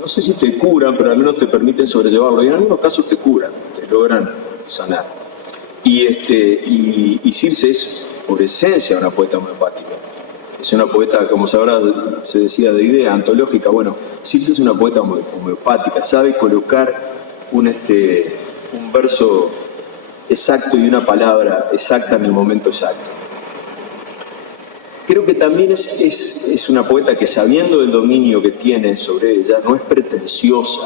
no sé si te curan, pero al menos te permiten sobrellevarlo, y en algunos casos te curan, te logran sanar. Y Circe es, por esencia, una poeta homeopática. Es una poeta, como se decía, de idea antológica. Bueno, Circe es una poeta homeopática, sabe colocar un verso exacto y una palabra exacta en el momento exacto. Creo que también es una poeta que, sabiendo el dominio que tiene sobre ella, no es pretenciosa.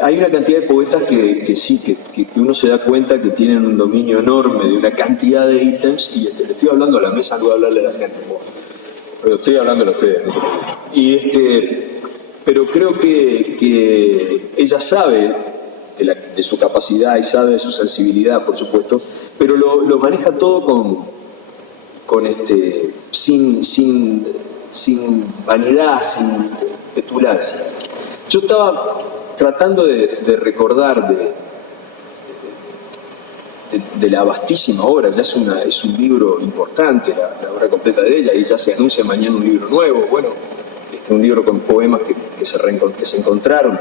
Hay una cantidad de poetas que sí, que uno se da cuenta que tienen un dominio enorme de una cantidad de ítems, y le estoy hablando a la mesa, no voy a hablarle a la gente, pero estoy hablando a ustedes, no sé. Pero creo que ella sabe de su capacidad y sabe de su sensibilidad, por supuesto, pero lo maneja todo sin vanidad, sin petulancia. Yo estaba tratando de recordar de la vastísima obra, ya es un libro importante, la obra completa de ella, y ya se anuncia mañana un libro nuevo, bueno, un libro con poemas que se encontraron.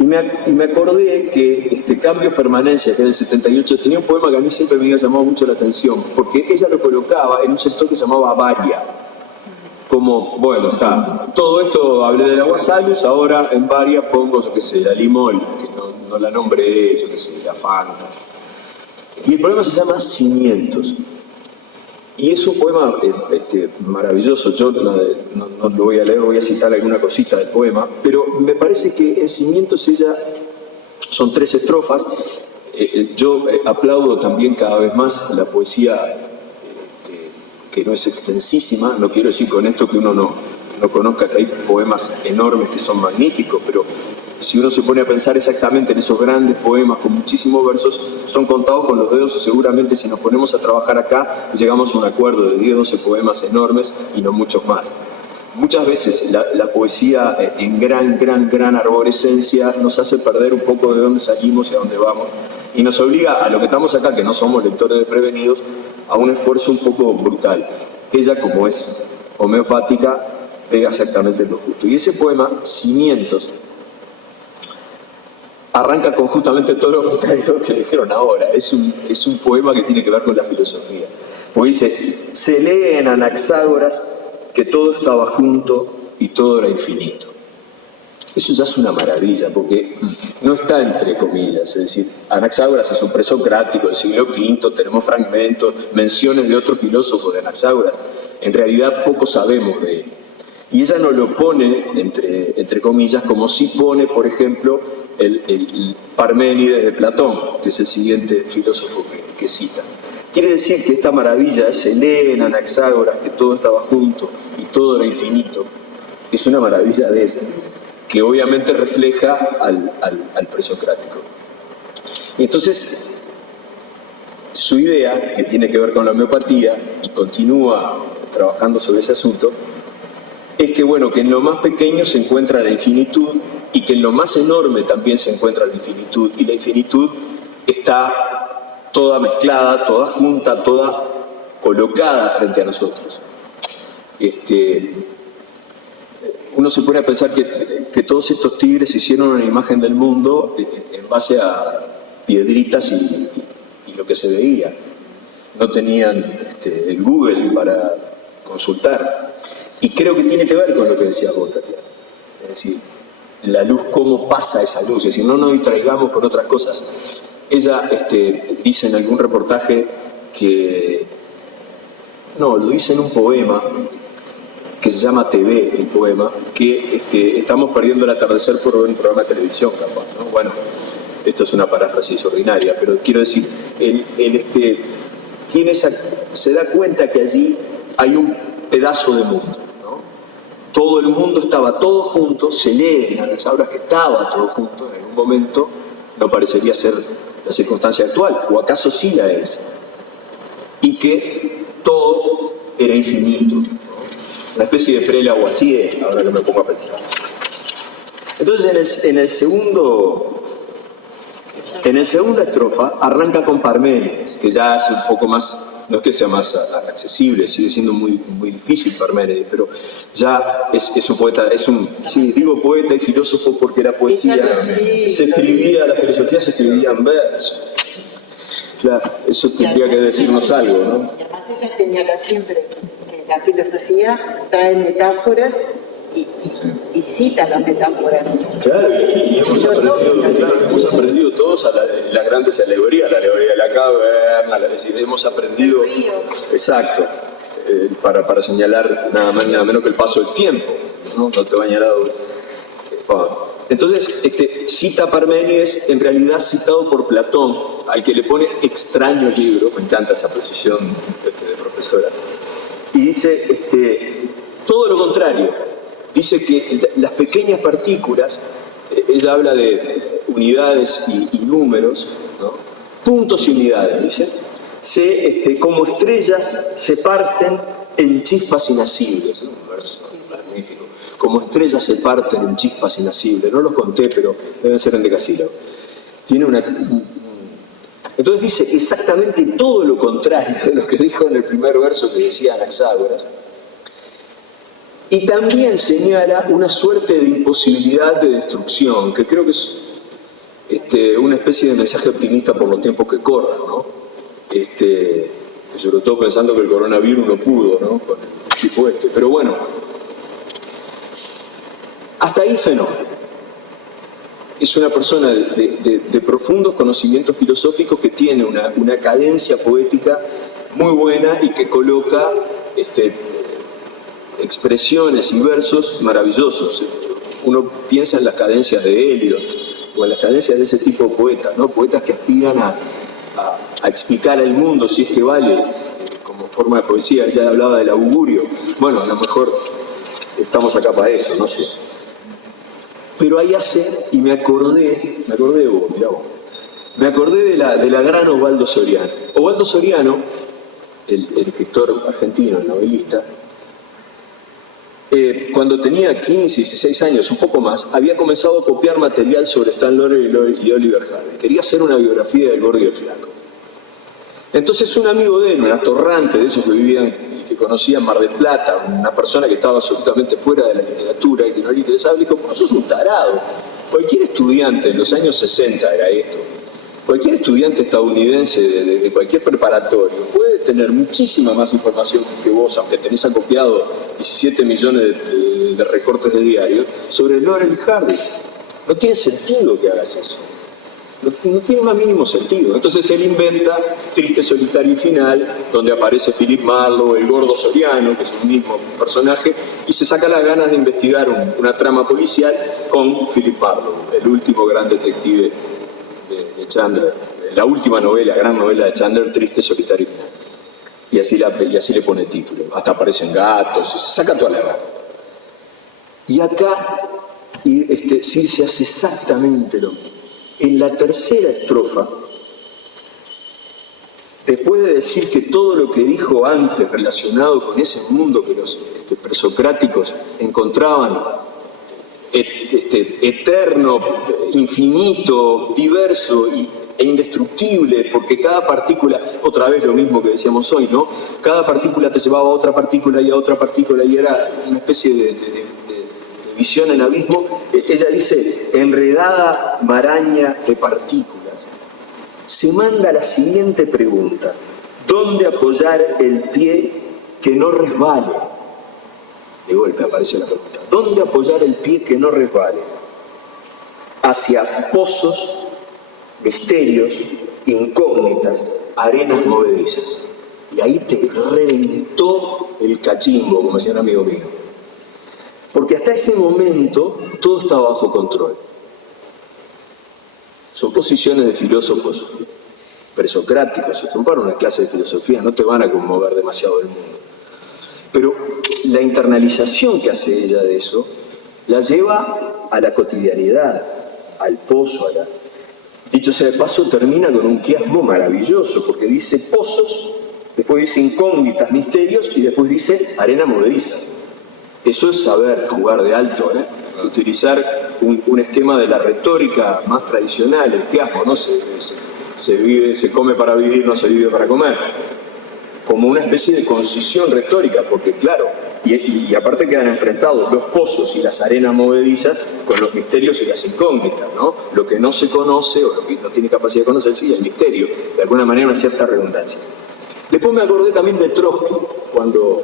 Y me acordé que Cambios Permanencia, que es del 78, tenía un poema que a mí siempre me había llamado mucho la atención, porque ella lo colocaba en un sector que se llamaba Varia. Como, bueno, está, todo esto hablé de la Guasalus, ahora en Varia pongo, yo qué sé, la Limol, que no la nombré, yo qué sé, la Fanta. Y el poema se llama Cimientos. Y es un poema maravilloso. Yo no lo voy a leer, voy a citar alguna cosita del poema, pero me parece que en Cimientos son 3 estrofas. Yo aplaudo también cada vez más la poesía que no es extensísima. No quiero decir con esto que uno no conozca que hay poemas enormes que son magníficos, pero si uno se pone a pensar exactamente en esos grandes poemas con muchísimos versos, son contados con los dedos. Seguramente si nos ponemos a trabajar acá, llegamos a un acuerdo de 10, 12 poemas enormes y no muchos más. Muchas veces la poesía en gran arborescencia nos hace perder un poco de dónde salimos y a dónde vamos, y nos obliga a lo que estamos acá, que no somos lectores desprevenidos, a un esfuerzo un poco brutal. Ella, como es homeopática, pega exactamente en lo justo. Y ese poema, Cimientos, arranca con justamente todo lo contrario que dijeron ahora. Es un poema que tiene que ver con la filosofía. Porque dice, se lee en Anaxágoras que todo estaba junto y todo era infinito. Eso ya es una maravilla, porque no está entre comillas. Es decir, Anaxágoras es un presocrático del siglo V, tenemos fragmentos, menciones de otros filósofos de Anaxágoras. En realidad poco sabemos de él. Y ella no lo pone entre comillas, como sí pone, por ejemplo, el Parménides de Platón, que es el siguiente filósofo que cita. Quiere decir que esta maravilla, se lee en Anaxágoras que todo estaba junto y todo era infinito, es una maravilla de ella, que obviamente refleja al presocrático. Y entonces, su idea, que tiene que ver con la homeopatía, y continúa trabajando sobre ese asunto, es que, bueno, que en lo más pequeño se encuentra la infinitud, y que en lo más enorme también se encuentra la infinitud, y la infinitud está toda mezclada, toda junta, toda colocada frente a nosotros. uno se pone a pensar que todos estos tigres hicieron una imagen del mundo en base a piedritas y lo que se veía. No tenían el Google para consultar. Y creo que tiene que ver con lo que decías vos, Tatiana. Es decir, la luz, cómo pasa esa luz. Es decir, no nos distraigamos con otras cosas. Ella dice en algún reportaje que... No, lo dice en un poema que se llama TV, el poema, que estamos perdiendo el atardecer por ver un programa de televisión, capaz, ¿no? Bueno, esto es una paráfrasis ordinaria, pero quiero decir, se da cuenta que allí hay un pedazo de mundo, ¿no? Todo el mundo estaba todo junto, se lee en las obras que estaba todo junto, en algún momento no parecería ser la circunstancia actual, o acaso sí la es, y que todo era infinito, ¿no? Una especie de Frela o así, ahora que me pongo a pensar. Entonces en la segunda estrofa arranca con Parménides, que ya es un poco más, no es que sea más accesible, sigue siendo muy, muy difícil Parménides, pero ya es un poeta, sí, digo poeta y filósofo porque la poesía se escribía, la filosofía se escribía en verso. Claro, eso tendría que decirnos algo, ¿no? Y además ella señala siempre que la filosofía trae metáforas y cita las metáforas. Claro, y hemos aprendido todos a las grandes alegorías, la alegoría de la caverna, es decir, hemos aprendido, exacto, para señalar nada más nada menos que el paso del tiempo, ¿no? No te baña al lado. Entonces, cita a Parménides, en realidad citado por Platón, al que le pone extraño libro, me encanta esa precisión de profesora, y dice todo lo contrario, dice que las pequeñas partículas, ella habla de unidades y números, ¿no? Puntos y unidades, dice, como estrellas se parten en chispas inasibles, ¿no? Un verso magnífico. Como estrellas se parten en chispas inasibles. No los conté, pero deben ser en decasílabo. Entonces dice exactamente todo lo contrario de lo que dijo en el primer verso que decía Anaxágoras. Y también señala una suerte de imposibilidad de destrucción, que creo que es una especie de mensaje optimista por los tiempos que corren, ¿no? Sobre todo pensando que el coronavirus no pudo, ¿no? Con el tipo pero bueno, hasta ahí fenómeno. Es una persona de profundos conocimientos filosóficos que tiene una cadencia poética muy buena y que coloca expresiones y versos maravillosos. Uno piensa en las cadencias de Eliot o en las cadencias de ese tipo de poetas, ¿no? Poetas que aspiran a explicar al mundo, si es que vale, como forma de poesía. Ya hablaba del augurio. Bueno, a lo mejor estamos acá para eso, no sé. Pero ahí y me acordé de vos, mirá vos. Me acordé de la gran Osvaldo Soriano. Osvaldo Soriano, el escritor argentino, el novelista, cuando tenía 15, 16 años, un poco más, había comenzado a copiar material sobre Stan Laurel y Oliver Harvey. Quería hacer una biografía del Gordo y el Flaco. Entonces un amigo de él, un atorrante de esos que vivían y que conocía en Mar del Plata, una persona que estaba absolutamente fuera de la literatura y que no le interesaba, le dijo: vos sos un tarado. Cualquier estudiante en los años 60 era esto. Cualquier estudiante estadounidense de cualquier preparatorio puede tener muchísima más información que vos, aunque tenés acopiado 17 millones de recortes de diarios, sobre Laurel y Harvey. No tiene sentido que hagas eso. No tiene más mínimo sentido. Entonces él inventa Triste, Solitario y Final, donde aparece Philip Marlowe, el Gordo Soriano, que es un mismo personaje, y se saca las ganas de investigar una trama policial con Philip Marlowe, el último gran detective de Chandler, la última novela, gran novela de Chandler, Triste, Solitario y Final. Y así le pone el título. Hasta aparecen gatos, y se saca toda la gana. Y acá Circe hace exactamente lo mismo. En la tercera estrofa, después de decir que todo lo que dijo antes relacionado con ese mundo que los presocráticos encontraban eterno, infinito, diverso e indestructible, porque cada partícula, otra vez lo mismo que decíamos hoy, ¿no? Cada partícula te llevaba a otra partícula y a otra partícula, y era una especie visión en abismo, ella dice, enredada maraña de partículas, se manda la siguiente pregunta: ¿dónde apoyar el pie que no resbale? De golpe aparece la pregunta: ¿dónde apoyar el pie que no resbale? Hacia pozos, misterios, incógnitas, arenas movedizas. Y ahí te reventó el cachimbo, como decía un amigo mío. Porque hasta ese momento todo está bajo control. Son posiciones de filósofos presocráticos, son para una clase de filosofía, no te van a conmover demasiado el mundo. Pero la internalización que hace ella de eso, la lleva a la cotidianidad, al pozo, dicho sea de paso, termina con un quiasmo maravilloso, porque dice pozos, después dice incógnitas, misterios, y después dice arenas movedizas. Eso es saber jugar de alto, utilizar un esquema de la retórica más tradicional, el quiasmo, ¿no? Se come para vivir, no se vive para comer. Como una especie de concisión retórica, porque claro, y aparte quedan enfrentados los pozos y las arenas movedizas con los misterios y las incógnitas, ¿no? Lo que no se conoce o lo que no tiene capacidad de conocerse y el misterio, de alguna manera una cierta redundancia. Después me acordé también de Trotsky, cuando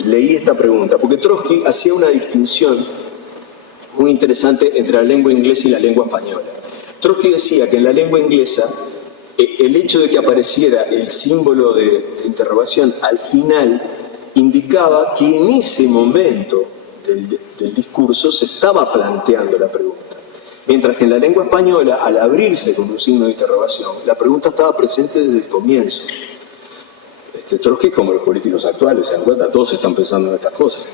leí esta pregunta, porque Trotsky hacía una distinción muy interesante entre la lengua inglesa y la lengua española. Trotsky decía que en la lengua inglesa el hecho de que apareciera el símbolo de interrogación al final indicaba que en ese momento del discurso se estaba planteando la pregunta. Mientras que en la lengua española, al abrirse con un signo de interrogación, la pregunta estaba presente desde el comienzo. Trotsky, como los políticos actuales, se dan cuenta, todos están pensando en estas cosas.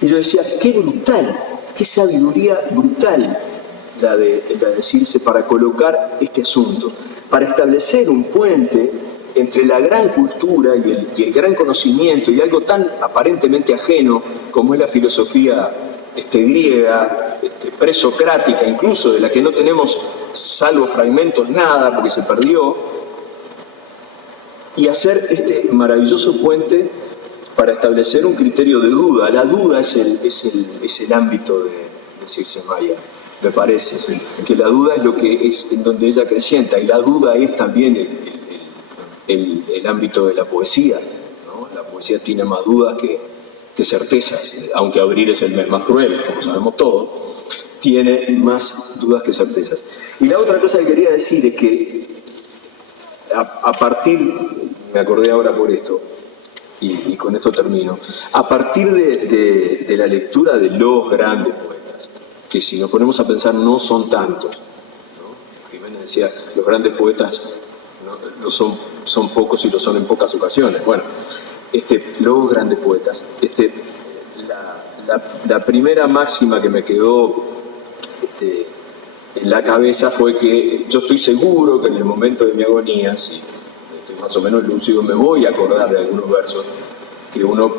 Y yo decía, qué brutal, qué sabiduría brutal la de decirse para colocar este asunto, para establecer un puente entre la gran cultura y el gran conocimiento y algo tan aparentemente ajeno como es la filosofía griega, presocrática, incluso de la que no tenemos salvo fragmentos nada porque se perdió, y hacer este maravilloso puente para establecer un criterio de duda. La duda es el ámbito de Circe-Maya, me parece, que la duda es lo que es en donde ella crecienta, y la duda es también el ámbito de la poesía, ¿no? La poesía tiene más dudas que certezas, aunque abril es el mes más cruel, como sabemos todos, tiene más dudas que certezas. Y la otra cosa que quería decir es que a partir, me acordé ahora por esto, y con esto termino, a partir de la lectura de los grandes poetas, que si nos ponemos a pensar no son tantos, ¿no? Jiménez decía, los grandes poetas no son pocos y lo son en pocas ocasiones. Bueno, los grandes poetas, la primera máxima que me quedó en la cabeza fue que yo estoy seguro que en el momento de mi agonía, si estoy más o menos lúcido, me voy a acordar de algunos versos que uno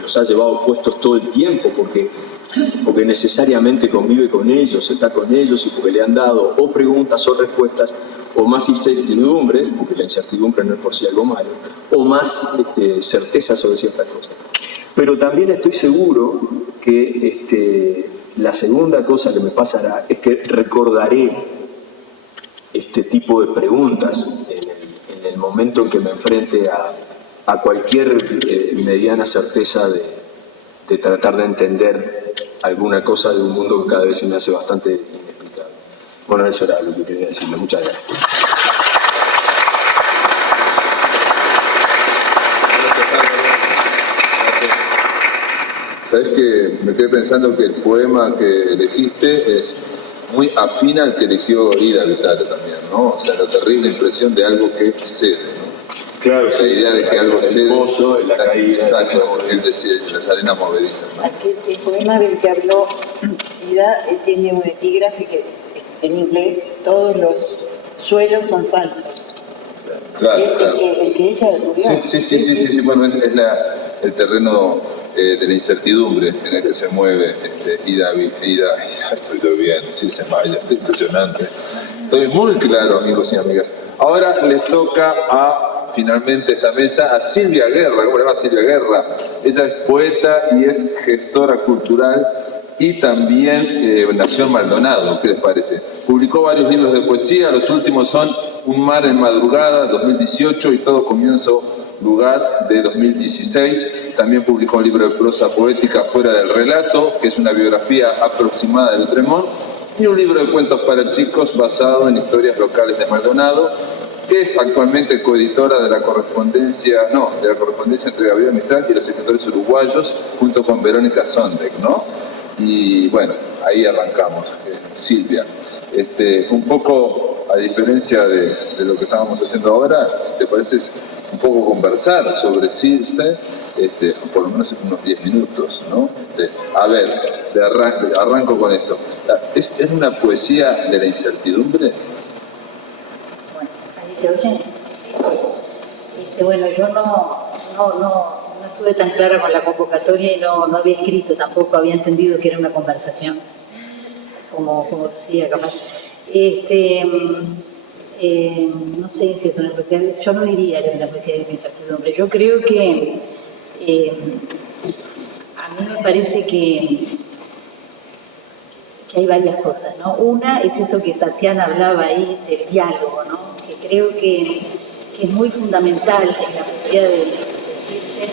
los ha llevado puestos todo el tiempo porque necesariamente convive con ellos, está con ellos, y porque le han dado o preguntas o respuestas, o más incertidumbres, porque la incertidumbre no es por sí algo malo, o más certezas sobre ciertas cosas. Pero también estoy seguro que la segunda cosa que me pasará es que recordaré este tipo de preguntas en el momento en que me enfrente a cualquier mediana certeza de tratar de entender alguna cosa de un mundo que cada vez se me hace bastante inexplicable. Bueno, eso era lo que quería decirle. Muchas gracias. Sabes que me quedé pensando que el poema que elegiste es muy afín al que eligió Ida Vitale también, ¿no? O sea, la terrible impresión de algo que cede, ¿no? Claro, la idea de que algo cede. El pozo, la caída. Exacto, es decir, las arenas movedizas, ¿no? El poema del que habló Ida tiene un epígrafe que en inglés todos los suelos son falsos. Claro, claro. El que ella descubrió. Sí, bueno, es el terreno de la incertidumbre en el que se mueve Ida, estoy bien, Circe-Maya, estoy impresionante. Estoy muy claro, amigos y amigas. Ahora les toca a finalmente a esta mesa a Silvia Guerra. ¿Cómo le va Silvia Guerra? Ella es poeta y es gestora cultural y también nació en Maldonado, ¿qué les parece? Publicó varios libros de poesía, los últimos son Un mar en madrugada, 2018, y Todo comienzo lugar, de 2016. También publicó un libro de prosa poética, Fuera del relato, que es una biografía aproximada de Lutremont, y un libro de cuentos para chicos basado en historias locales de Maldonado, que es actualmente coeditora de la correspondencia entre Gabriel Mistral y los escritores uruguayos, junto con Verónica Sondek, ¿no? Y bueno, ahí arrancamos. Silvia, un poco a diferencia de lo que estábamos haciendo ahora, si te parece un poco conversar sobre Circe, por lo menos unos 10 minutos, ¿no? A ver, arranco con esto. ¿Es una poesía de la incertidumbre? Bueno, ahí se oye. Bueno, yo no estuve tan clara con la convocatoria y no había escrito tampoco, había entendido que era una conversación, como Lucía, capaz. No sé si es una poesía, yo no diría que es una poesía de la incertidumbre. Yo creo que a mí me parece que hay varias cosas, ¿no? Una es eso que Tatiana hablaba ahí del diálogo, ¿no? Que creo que es muy fundamental en la poesía de Circe,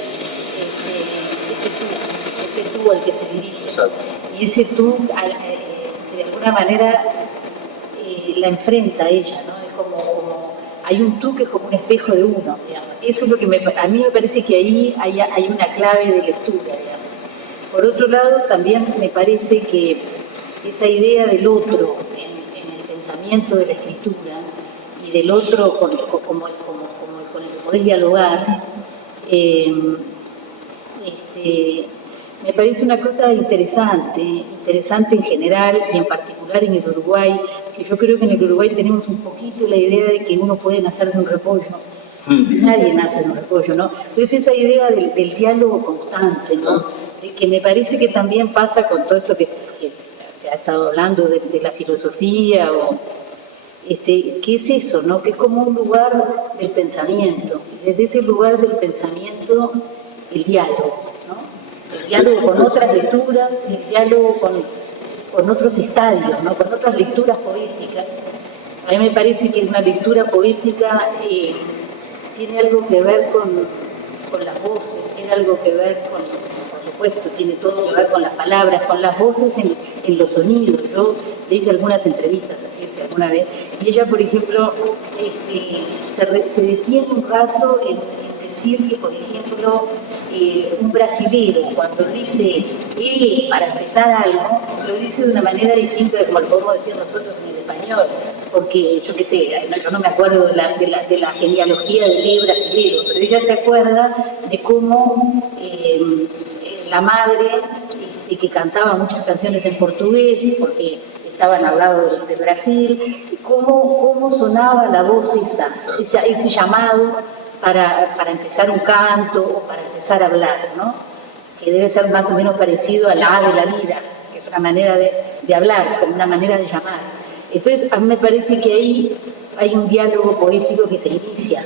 ese tú al que se dirige. Exacto. Y ese tú, de alguna manera, la enfrenta a ella, ¿no? Es como hay un tú que es como un espejo de uno, digamos. Eso es lo que a mí me parece que ahí hay una clave de lectura, digamos. Por otro lado, también me parece que esa idea del otro en el pensamiento de la escritura y del otro con el que podés dialogar, me parece una cosa interesante en general y en particular en el Uruguay, que yo creo que en el Uruguay tenemos un poquito la idea de que uno puede nacer de un repollo. Nadie nace de un repollo, ¿no? Entonces esa idea del diálogo constante, ¿no? De que me parece que también pasa con todo esto que se ha estado hablando de la filosofía, ¿qué es eso, no? Que es como un lugar del pensamiento. Desde ese lugar del pensamiento, el diálogo, ¿no? El diálogo con otras lecturas, el diálogo con otros estadios, ¿no? Con otras lecturas poéticas. A mí me parece que una lectura poética tiene algo que ver con las voces, tiene algo que ver por supuesto, tiene todo que ver con las palabras, con las voces en los sonidos. Yo le hice algunas entrevistas así alguna vez, y ella, por ejemplo, se detiene un rato en decir que, por ejemplo, un brasilero, cuando dice para empezar algo, lo dice de una manera distinta de como lo podemos decir nosotros en el español, porque yo qué sé, yo no me acuerdo de la genealogía del brasilero, pero ella se acuerda de cómo la madre, que cantaba muchas canciones en portugués, porque estaban al lado de Brasil, cómo sonaba la voz ese llamado para empezar un canto o para empezar a hablar, ¿no? Que debe ser más o menos parecido a la A de la vida, que es una manera de hablar, como una manera de llamar. Entonces, a mí me parece que ahí hay un diálogo poético que se inicia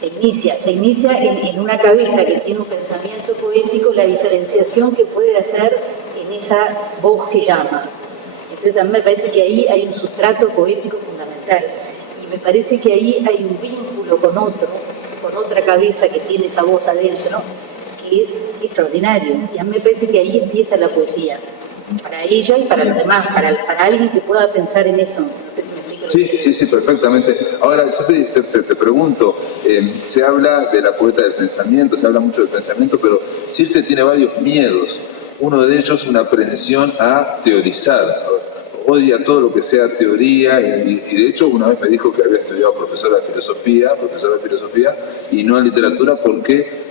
en una cabeza que tiene un pensamiento poético, la diferenciación que puede hacer en esa voz que llama. Entonces, a mí me parece que ahí hay un sustrato poético fundamental, y me parece que ahí hay un vínculo con otra cabeza que tiene esa voz adentro, que es extraordinario, y a mí me parece que ahí empieza la poesía, para ella y para los demás, para alguien que pueda pensar en eso. No sé si me explico. Sí, perfectamente. Ahora, yo te pregunto, se habla de la poeta del pensamiento, se habla mucho del pensamiento, pero Circe tiene varios miedos. Uno de ellos, una aprensión a teorizar. Odia todo lo que sea teoría, y de hecho una vez me dijo que había estudiado profesora de filosofía y no en literatura,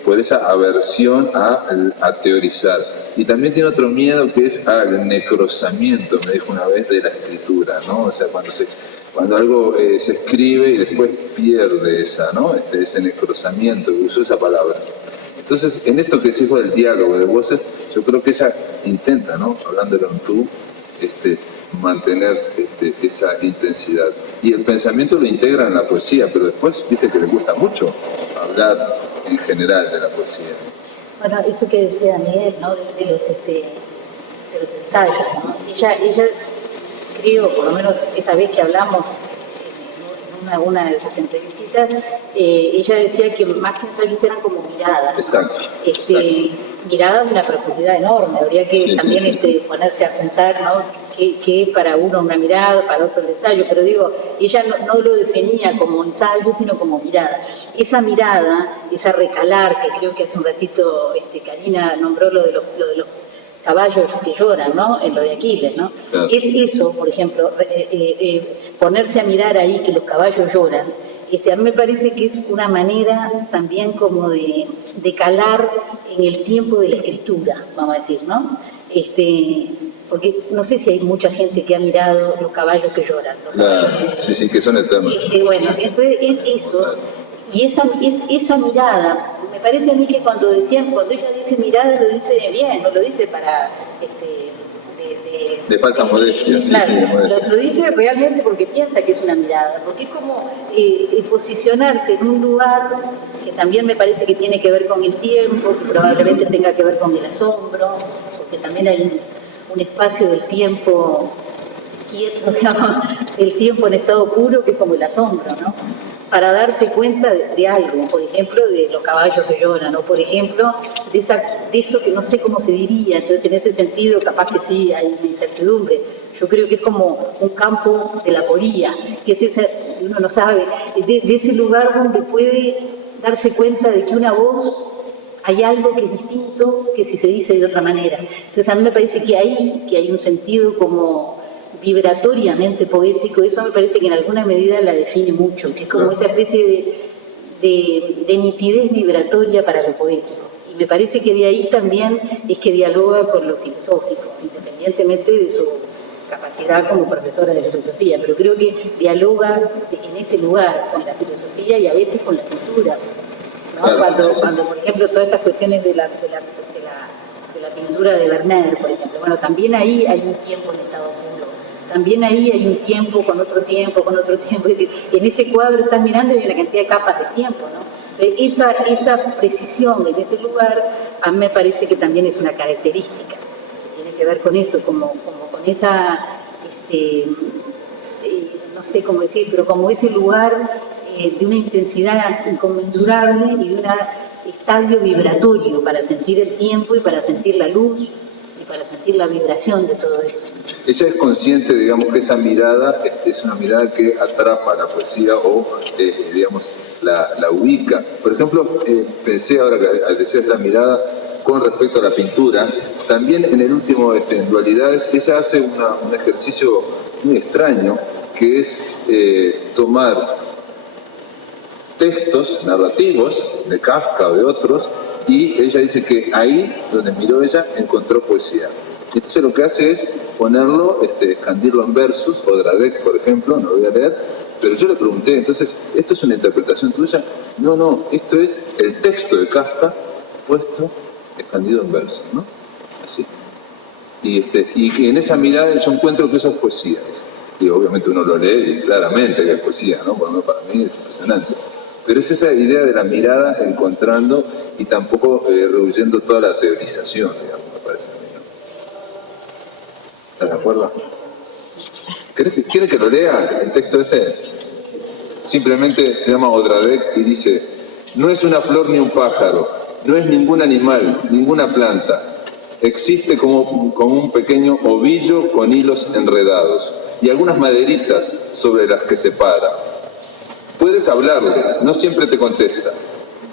por esa aversión a teorizar. Y también tiene otro miedo, que es al necrosamiento, me dijo una vez, de la escritura, ¿no? O sea, cuando algo se escribe y después pierde ese necrosamiento, usó esa palabra. Entonces, en esto que decís vos del diálogo de voces, yo creo que ella intenta, ¿no? Hablándolo en tú, mantener esa intensidad. Y el pensamiento lo integra en la poesía, pero después, viste que le gusta mucho hablar en general de la poesía. Bueno, eso que decía Miguel, ¿no? De los ensayos, ¿no? Ella, creo, por lo menos esa vez que hablamos en una de esas entrevistas, ella decía que más que ensayos eran como miradas. Exacto. Miradas de una profundidad enorme. Habría que también ponerse a pensar, ¿no? Que para uno una mirada, para otro el ensayo, pero digo, ella no lo definía como ensayo, sino como mirada. Esa mirada, esa recalar, que creo que hace un ratito Karina nombró lo de los caballos que lloran, ¿no? En lo de Aquiles, ¿no? Claro. Es eso, por ejemplo, ponerse a mirar ahí que los caballos lloran. A mí me parece que es una manera también como de calar en el tiempo de la escritura, vamos a decir, ¿no? Porque no sé si hay mucha gente que ha mirado los caballos que lloran. Claro, sí, que son eternos. Bueno, entonces es eso. Claro. Y esa mirada, me parece a mí que cuando ella dice mirada, lo dice bien, no lo dice para... de falsa modestia, claro, sí, modestia. Lo dice realmente porque piensa que es una mirada, porque es como posicionarse en un lugar que también me parece que tiene que ver con el tiempo, que probablemente tenga que ver con el asombro, porque también hay un espacio del tiempo quieto, digamos, el tiempo en estado puro, que es como el asombro, ¿no? Para darse cuenta de algo, por ejemplo, de los caballos que lloran, o por ejemplo, de eso que no sé cómo se diría. Entonces, en ese sentido, capaz que sí hay una incertidumbre. Yo creo que es como un campo de la aporía, que es ese, uno no sabe, de ese lugar donde puede darse cuenta de que una voz, hay algo que es distinto que si se dice de otra manera. Entonces, a mí me parece que hay un sentido como vibratoriamente poético, eso me parece que en alguna medida la define mucho, que es como esa especie de nitidez vibratoria para lo poético. Y me parece que de ahí también es que dialoga con lo filosófico, independientemente de su capacidad como profesora de filosofía, pero creo que dialoga en ese lugar con la filosofía y a veces con la cultura, ¿no? Claro, cuando, por ejemplo, todas estas cuestiones de la pintura de Vermeer, por ejemplo, bueno, también ahí hay un tiempo en estado puro. También ahí hay un tiempo con otro tiempo, es decir, en ese cuadro estás mirando y hay una cantidad de capas de tiempo, ¿no? Esa precisión en ese lugar a mí me parece que también es una característica, que tiene que ver con eso, como con esa, no sé cómo decir, pero como ese lugar de una intensidad inconmensurable y de un estadio vibratorio para sentir el tiempo y para sentir la luz y para sentir la vibración de todo eso. Ella es consciente, digamos, que esa mirada es una mirada que atrapa la poesía o, digamos, la ubica. Por ejemplo, pensé ahora que decías la mirada con respecto a la pintura, también en el último, en Dualidades, ella hace un ejercicio muy extraño, que es tomar textos narrativos de Kafka o de otros, y ella dice que ahí, donde miró ella, encontró poesía. Entonces lo que hace es ponerlo, escandirlo en versos, o Dradek, por ejemplo, no lo voy a leer, pero yo le pregunté, entonces, ¿esto es una interpretación tuya? No, esto es el texto de Kafka puesto, escandido en versos, ¿no? Así. Y en esa mirada yo encuentro que eso es poesía. Y obviamente uno lo lee y claramente que es poesía, ¿no? Por lo menos para mí es impresionante. Pero es esa idea de la mirada encontrando y tampoco rehuyendo toda la teorización, digamos, me parece a mí, ¿no? ¿Estás de acuerdo? ¿Quiere que lo lea el texto Simplemente se llama Odradek y dice: no es una flor ni un pájaro, no es ningún animal, ninguna planta. Existe como un pequeño ovillo con hilos enredados y algunas maderitas sobre las que se para. Puedes hablarle, no siempre te contesta.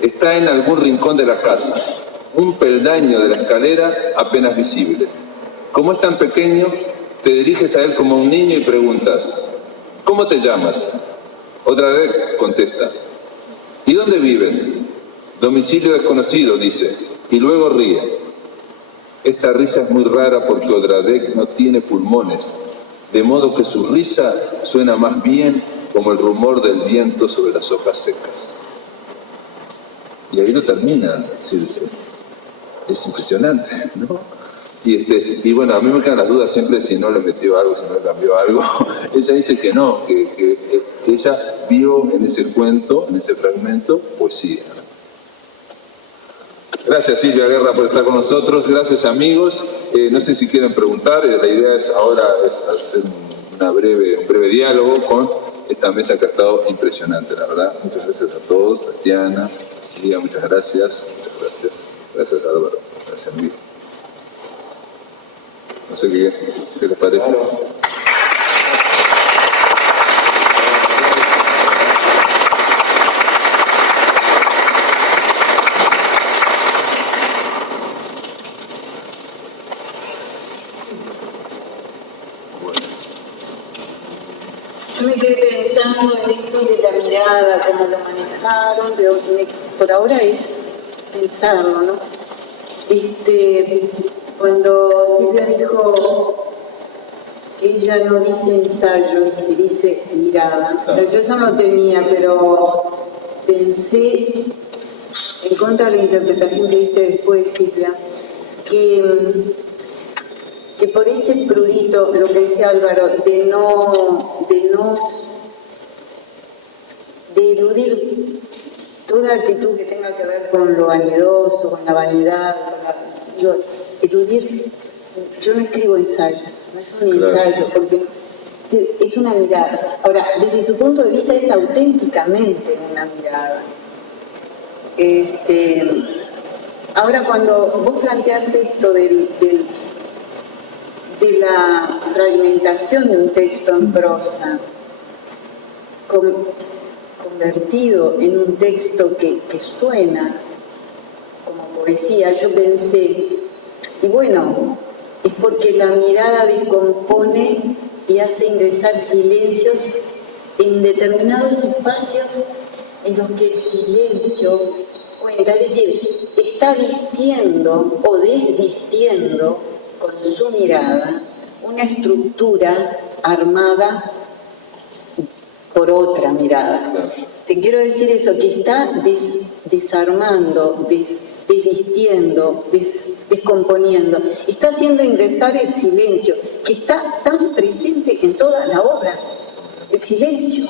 Está en algún rincón de la casa, un peldaño de la escalera apenas visible. Como es tan pequeño, te diriges a él como un niño y preguntas: ¿cómo te llamas? Otra vez contesta: ¿y dónde vives? Domicilio desconocido, dice, y luego ríe. Esta risa es muy rara porque Odradek no tiene pulmones, de modo que su risa suena más bien como el rumor del viento sobre las hojas secas. Y ahí lo termina Circe. Es impresionante, ¿no? Y bueno, a mí me quedan las dudas siempre si no le metió algo, si no le cambió algo. Ella dice que no, que ella vio en ese cuento, en ese fragmento, poesía. Gracias Silvia Guerra por estar con nosotros, gracias amigos. No sé si quieren preguntar, la idea es ahora hacer un breve diálogo con esta mesa que ha estado impresionante, la verdad. Muchas gracias a todos, Tatiana, Silvia, muchas gracias. Gracias Álvaro, gracias Miguel. No sé qué les parece. Yo me quedé pensando en esto de la mirada, cómo lo manejaron, pero por ahora es pensarlo, ¿no? Cuando Silvia dijo que ella no dice ensayos, que dice mirada, yo eso no tenía, pero pensé, en contra de la interpretación que diste después, Silvia, que por ese prurito, lo que decía Álvaro, de eludir toda actitud que tenga que ver con lo vanidoso, con la vanidad, eludir. Yo no escribo ensayos, no es un ensayo, porque es una mirada. Ahora, desde su punto de vista es auténticamente una mirada. Ahora, cuando vos planteás esto de la fragmentación de un texto en prosa, convertido en un texto que suena como poesía, yo pensé, y bueno, es porque la mirada descompone y hace ingresar silencios en determinados espacios en los que el silencio cuenta, es decir, está vistiendo o desvistiendo con su mirada una estructura armada por otra mirada. Te quiero decir eso, que está desarmando, desvistiendo, descomponiendo, está haciendo ingresar el silencio, que está tan presente en toda la obra, el silencio.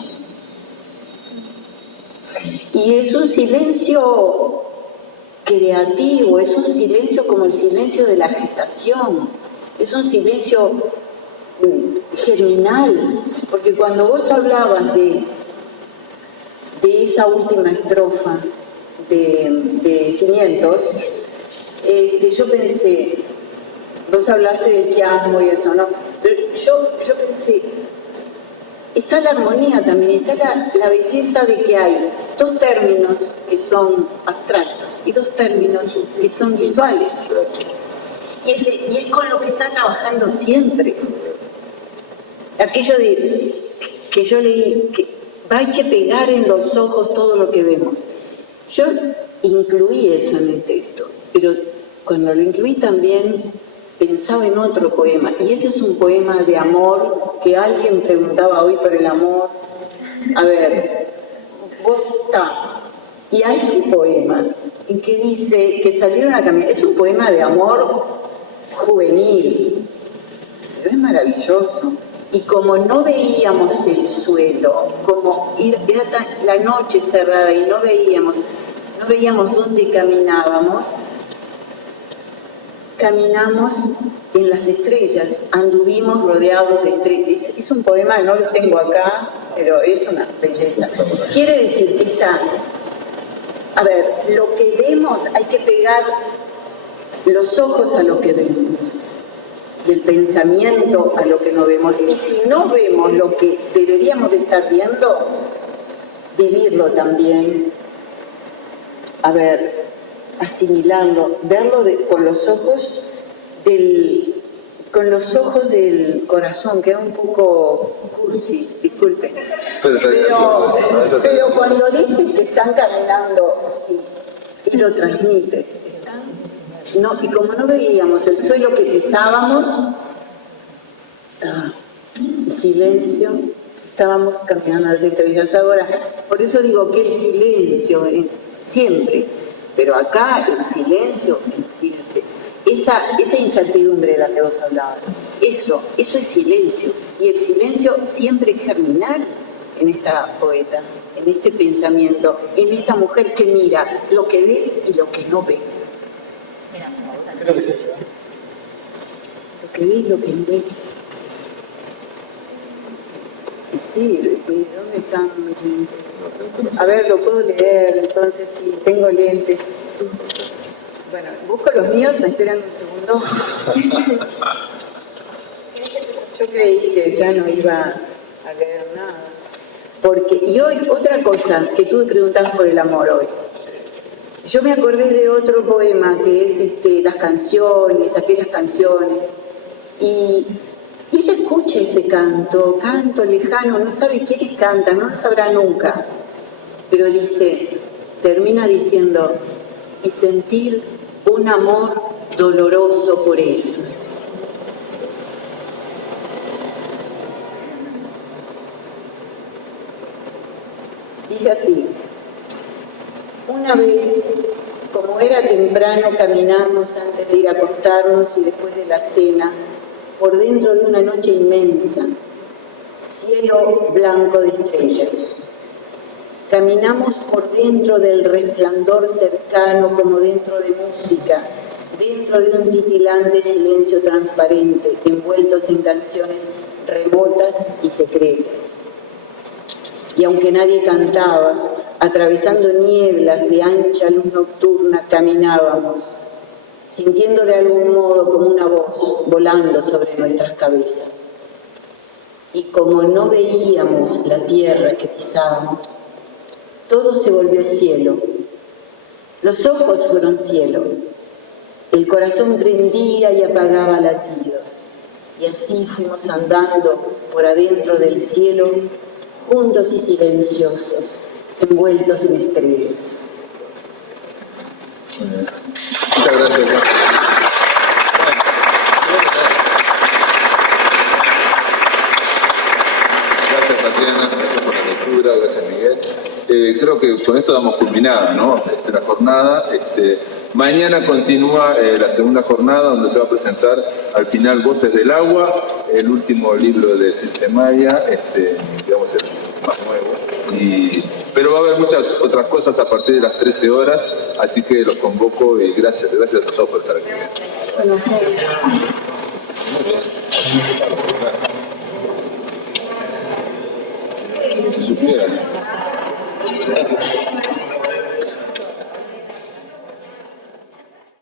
Y es un silencio creativo, es un silencio como el silencio de la gestación, es un silencio germinal, porque cuando vos hablabas de esa última estrofa de Cimientos, yo pensé, vos hablaste del quiasmo y eso, ¿no? Pero yo pensé, está la armonía también, está la belleza de que hay dos términos que son abstractos y dos términos que son visuales. Y es con lo que está trabajando siempre. Aquello que yo leí, que hay que pegar en los ojos todo lo que vemos. Yo incluí eso en el texto, pero cuando lo incluí también pensaba en otro poema, y ese es un poema de amor, que alguien preguntaba hoy por el amor. A ver, vos y hay un poema en que dice que salieron a caminar, es un poema de amor juvenil, pero es maravilloso. Y como no veíamos el suelo, como era la noche cerrada y no veíamos dónde caminamos en las estrellas, anduvimos rodeados de estrellas. Es un poema, no lo tengo acá, pero es una belleza. Quiere decir que lo que vemos hay que pegar los ojos a lo que vemos, del pensamiento a lo que no vemos. Y si no vemos lo que deberíamos de estar viendo, vivirlo también. Asimilarlo, verlo con los ojos del corazón. Queda un poco cursi, disculpe. Pero cuando dicen que están caminando, sí, y lo transmite. Y como no veíamos el suelo que pisábamos, el silencio, estábamos caminando a las estrellas. Ahora, por eso digo que el silencio, siempre, pero acá el silencio esa incertidumbre de la que vos hablabas, eso es silencio. Y el silencio siempre es germinal en esta poeta, en este pensamiento, en esta mujer que mira lo que ve y lo que no ve. Creo que es eso. Lo que ve y lo que no ve. Y sí, ¿dónde están mis lentes? A ver, lo puedo leer, entonces sí, tengo lentes. Bueno, busco los míos, me esperan un segundo. Yo creí que ya no iba a leer nada. Y hoy, otra cosa, que tú me preguntabas por el amor hoy. Yo me acordé de otro poema que es las canciones, aquellas canciones. Y ella escucha ese canto lejano, no sabe quiénes cantan, no lo sabrá nunca. Pero termina diciendo, y sentir un amor doloroso por ellos. Dice así, una vez, como era temprano, caminamos antes de ir a acostarnos y después de la cena, por dentro de una noche inmensa, cielo blanco de estrellas. Caminamos por dentro del resplandor cercano como dentro de música, dentro de un titilante silencio transparente, envueltos en canciones remotas y secretas. Y aunque nadie cantaba, atravesando nieblas de ancha luz nocturna, caminábamos, sintiendo de algún modo como una voz volando sobre nuestras cabezas. Y como no veíamos la tierra que pisábamos, todo se volvió cielo. Los ojos fueron cielo. El corazón prendía y apagaba latidos. Y así fuimos andando por adentro del cielo, juntos y silenciosos, envueltos en estrellas. Muchas gracias. Gracias, Tatiana, gracias por la lectura, gracias, Miguel. Creo que con esto damos culminada, ¿no? La jornada. Mañana continúa la segunda jornada, donde se va a presentar al final Voces del Agua, el último libro de Circe Maya, digamos el más nuevo. Pero va a haber muchas otras cosas a partir de las 13 horas, así que los convoco y gracias a todos por estar aquí. Bueno, Si supieran.